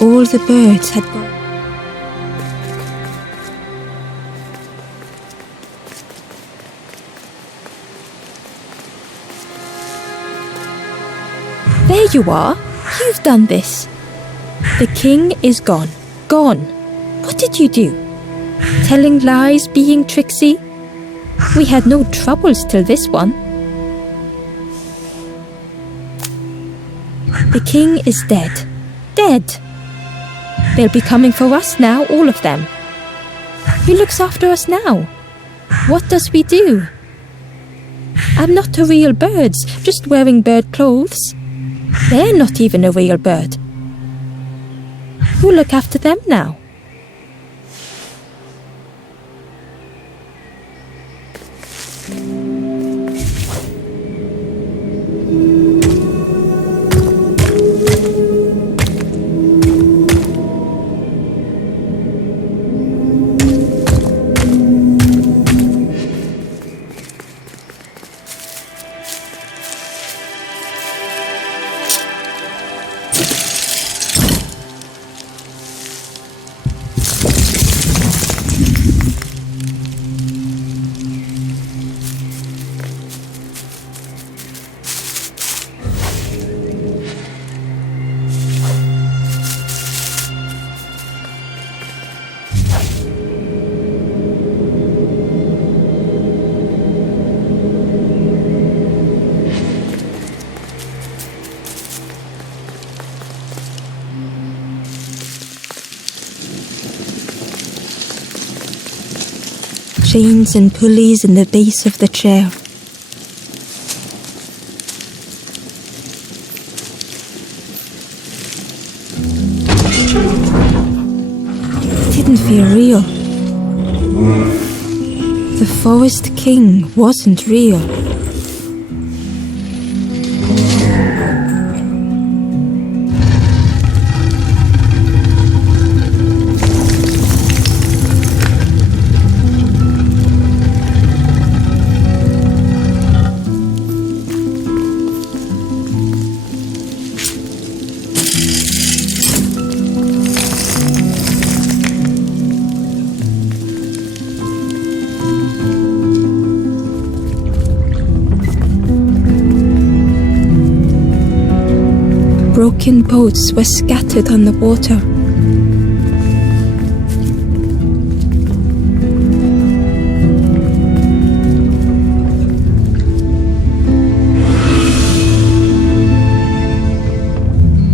All the birds had gone. There you are. You've done this. The king is gone. Gone. What did you do? Telling lies, being tricksy? We had no troubles till this one. The king is dead. Dead. They'll be coming for us now, all of them. Who looks after us now? What does we do? I'm not a real bird, just wearing bird clothes. They're not even a real bird. Who'll look after them now? Chains and pulleys in the base of the chair. It didn't feel real. The Forest King wasn't real. Broken boats were scattered on the water.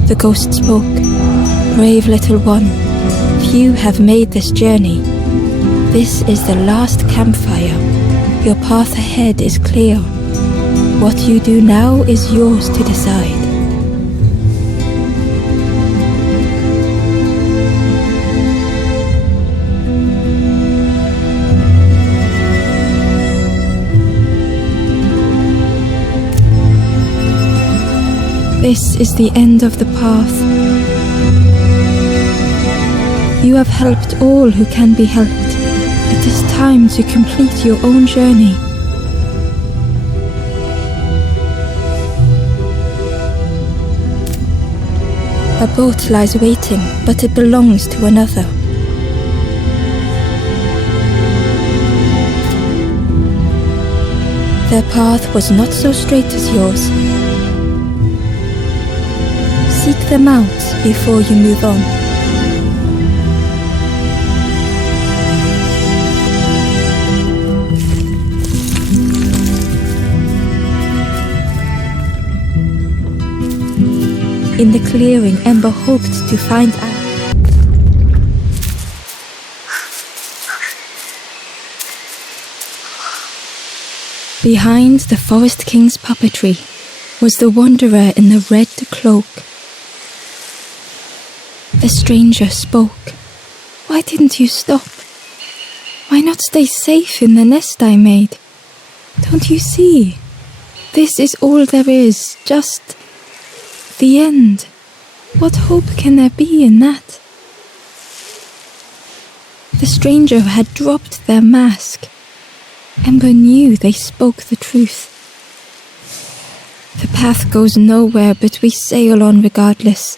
The ghost spoke. Brave little one, few have made this journey. This is the last campfire. Your path ahead is clear. What you do now is yours to decide. This is the end of the path. You have helped all who can be helped. It is time to complete your own journey. A boat lies waiting, but it belongs to another. Their path was not so straight as yours. Seek them out before you move on. In the clearing, Ember hoped to find out. Behind the Forest King's puppetry was the wanderer in the red cloak. The stranger spoke. Why didn't you stop? Why not stay safe in the nest I made? Don't you see? This is all there is, just the end. What hope can there be in that? The stranger had dropped their mask. Ember knew they spoke the truth. The path goes nowhere, but we sail on regardless,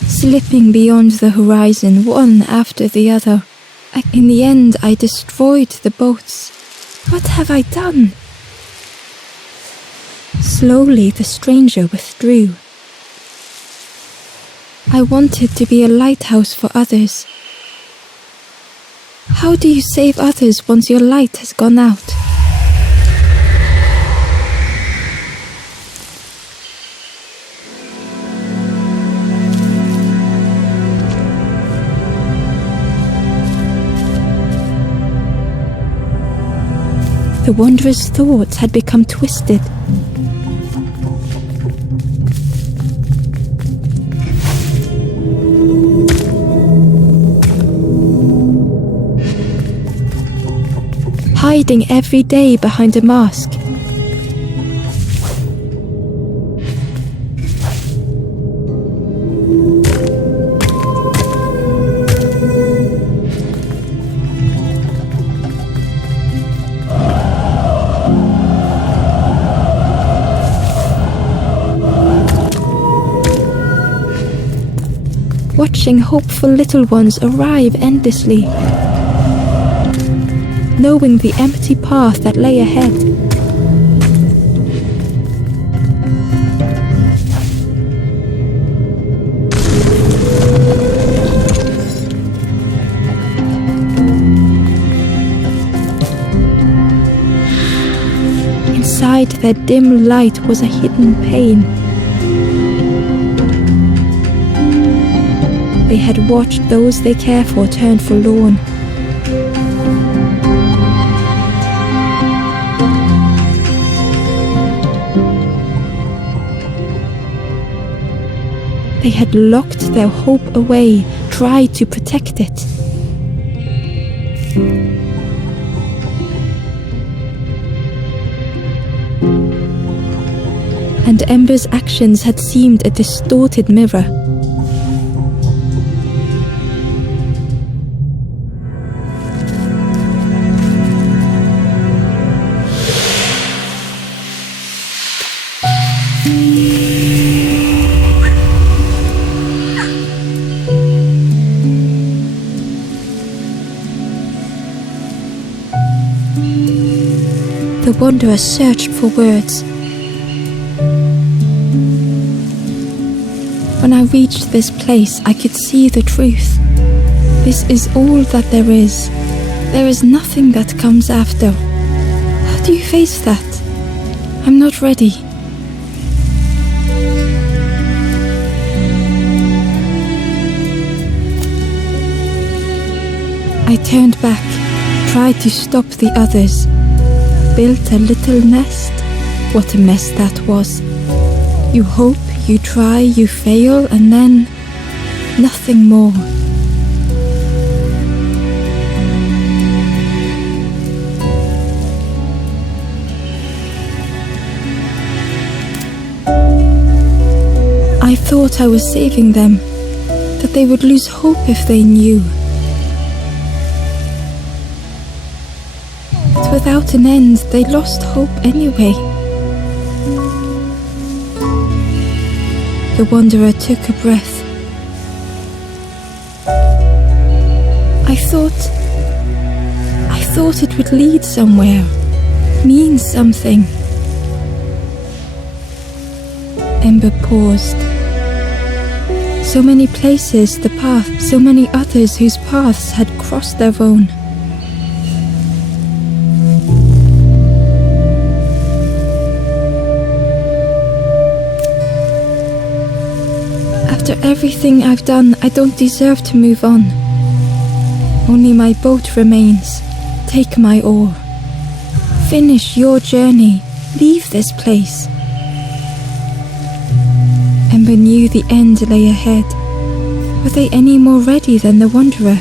slipping beyond the horizon, one after the other. In the end, I destroyed the boats. What have I done? Slowly, the stranger withdrew. I wanted to be a lighthouse for others. How do you save others once your light has gone out? The wanderer's thoughts had become twisted. Hiding every day behind a mask. Watching hopeful little ones arrive endlessly, knowing the empty path that lay ahead. Inside their dim light was a hidden pain. They had watched those they care for turn forlorn. They had locked their hope away, tried to protect it. And Ember's actions had seemed a distorted mirror. The wanderer searched for words. When I reached this place, I could see the truth. This is all that there is. There is nothing that comes after. How do you face that? I'm not ready. I turned back, tried to stop the others. Built a little nest. What a mess that was. You hope, you try, you fail, and then nothing more. I thought I was saving them, that they would lose hope if they knew. Without an end, they lost hope anyway. The wanderer took a breath. I thought it would lead somewhere, mean something. Ember paused. So many places, the path, so many others whose paths had crossed their own. After everything I've done, I don't deserve to move on. Only my boat remains. Take my oar. Finish your journey. Leave this place. Ember knew the end lay ahead. Were they any more ready than the Wanderer?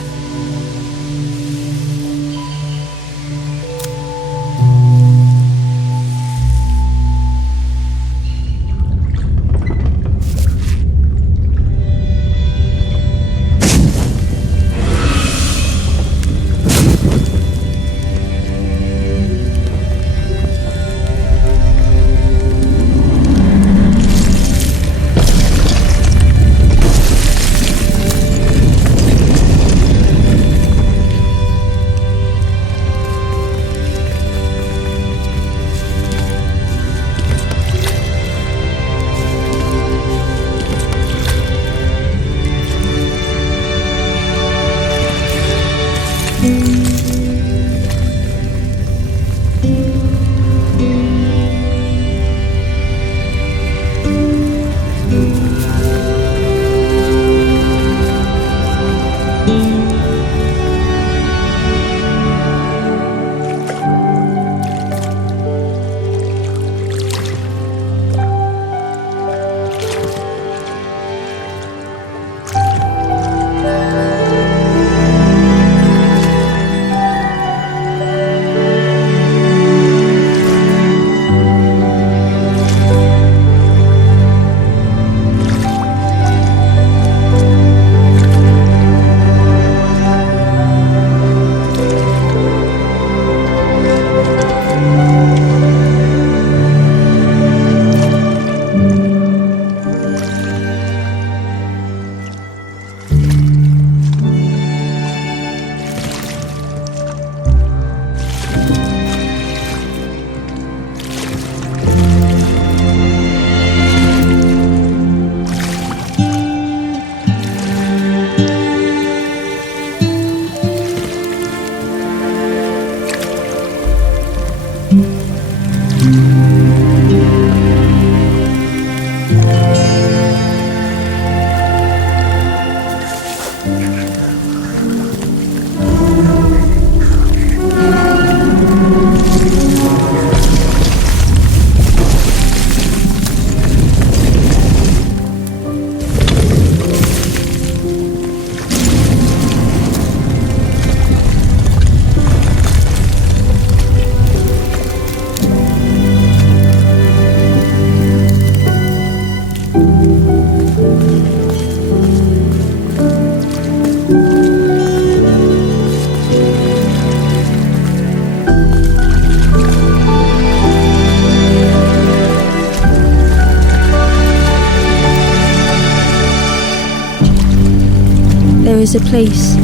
There is a place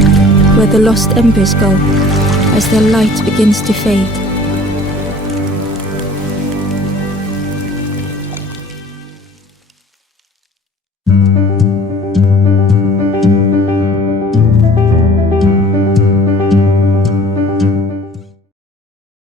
where the lost embers go as their light begins to fade.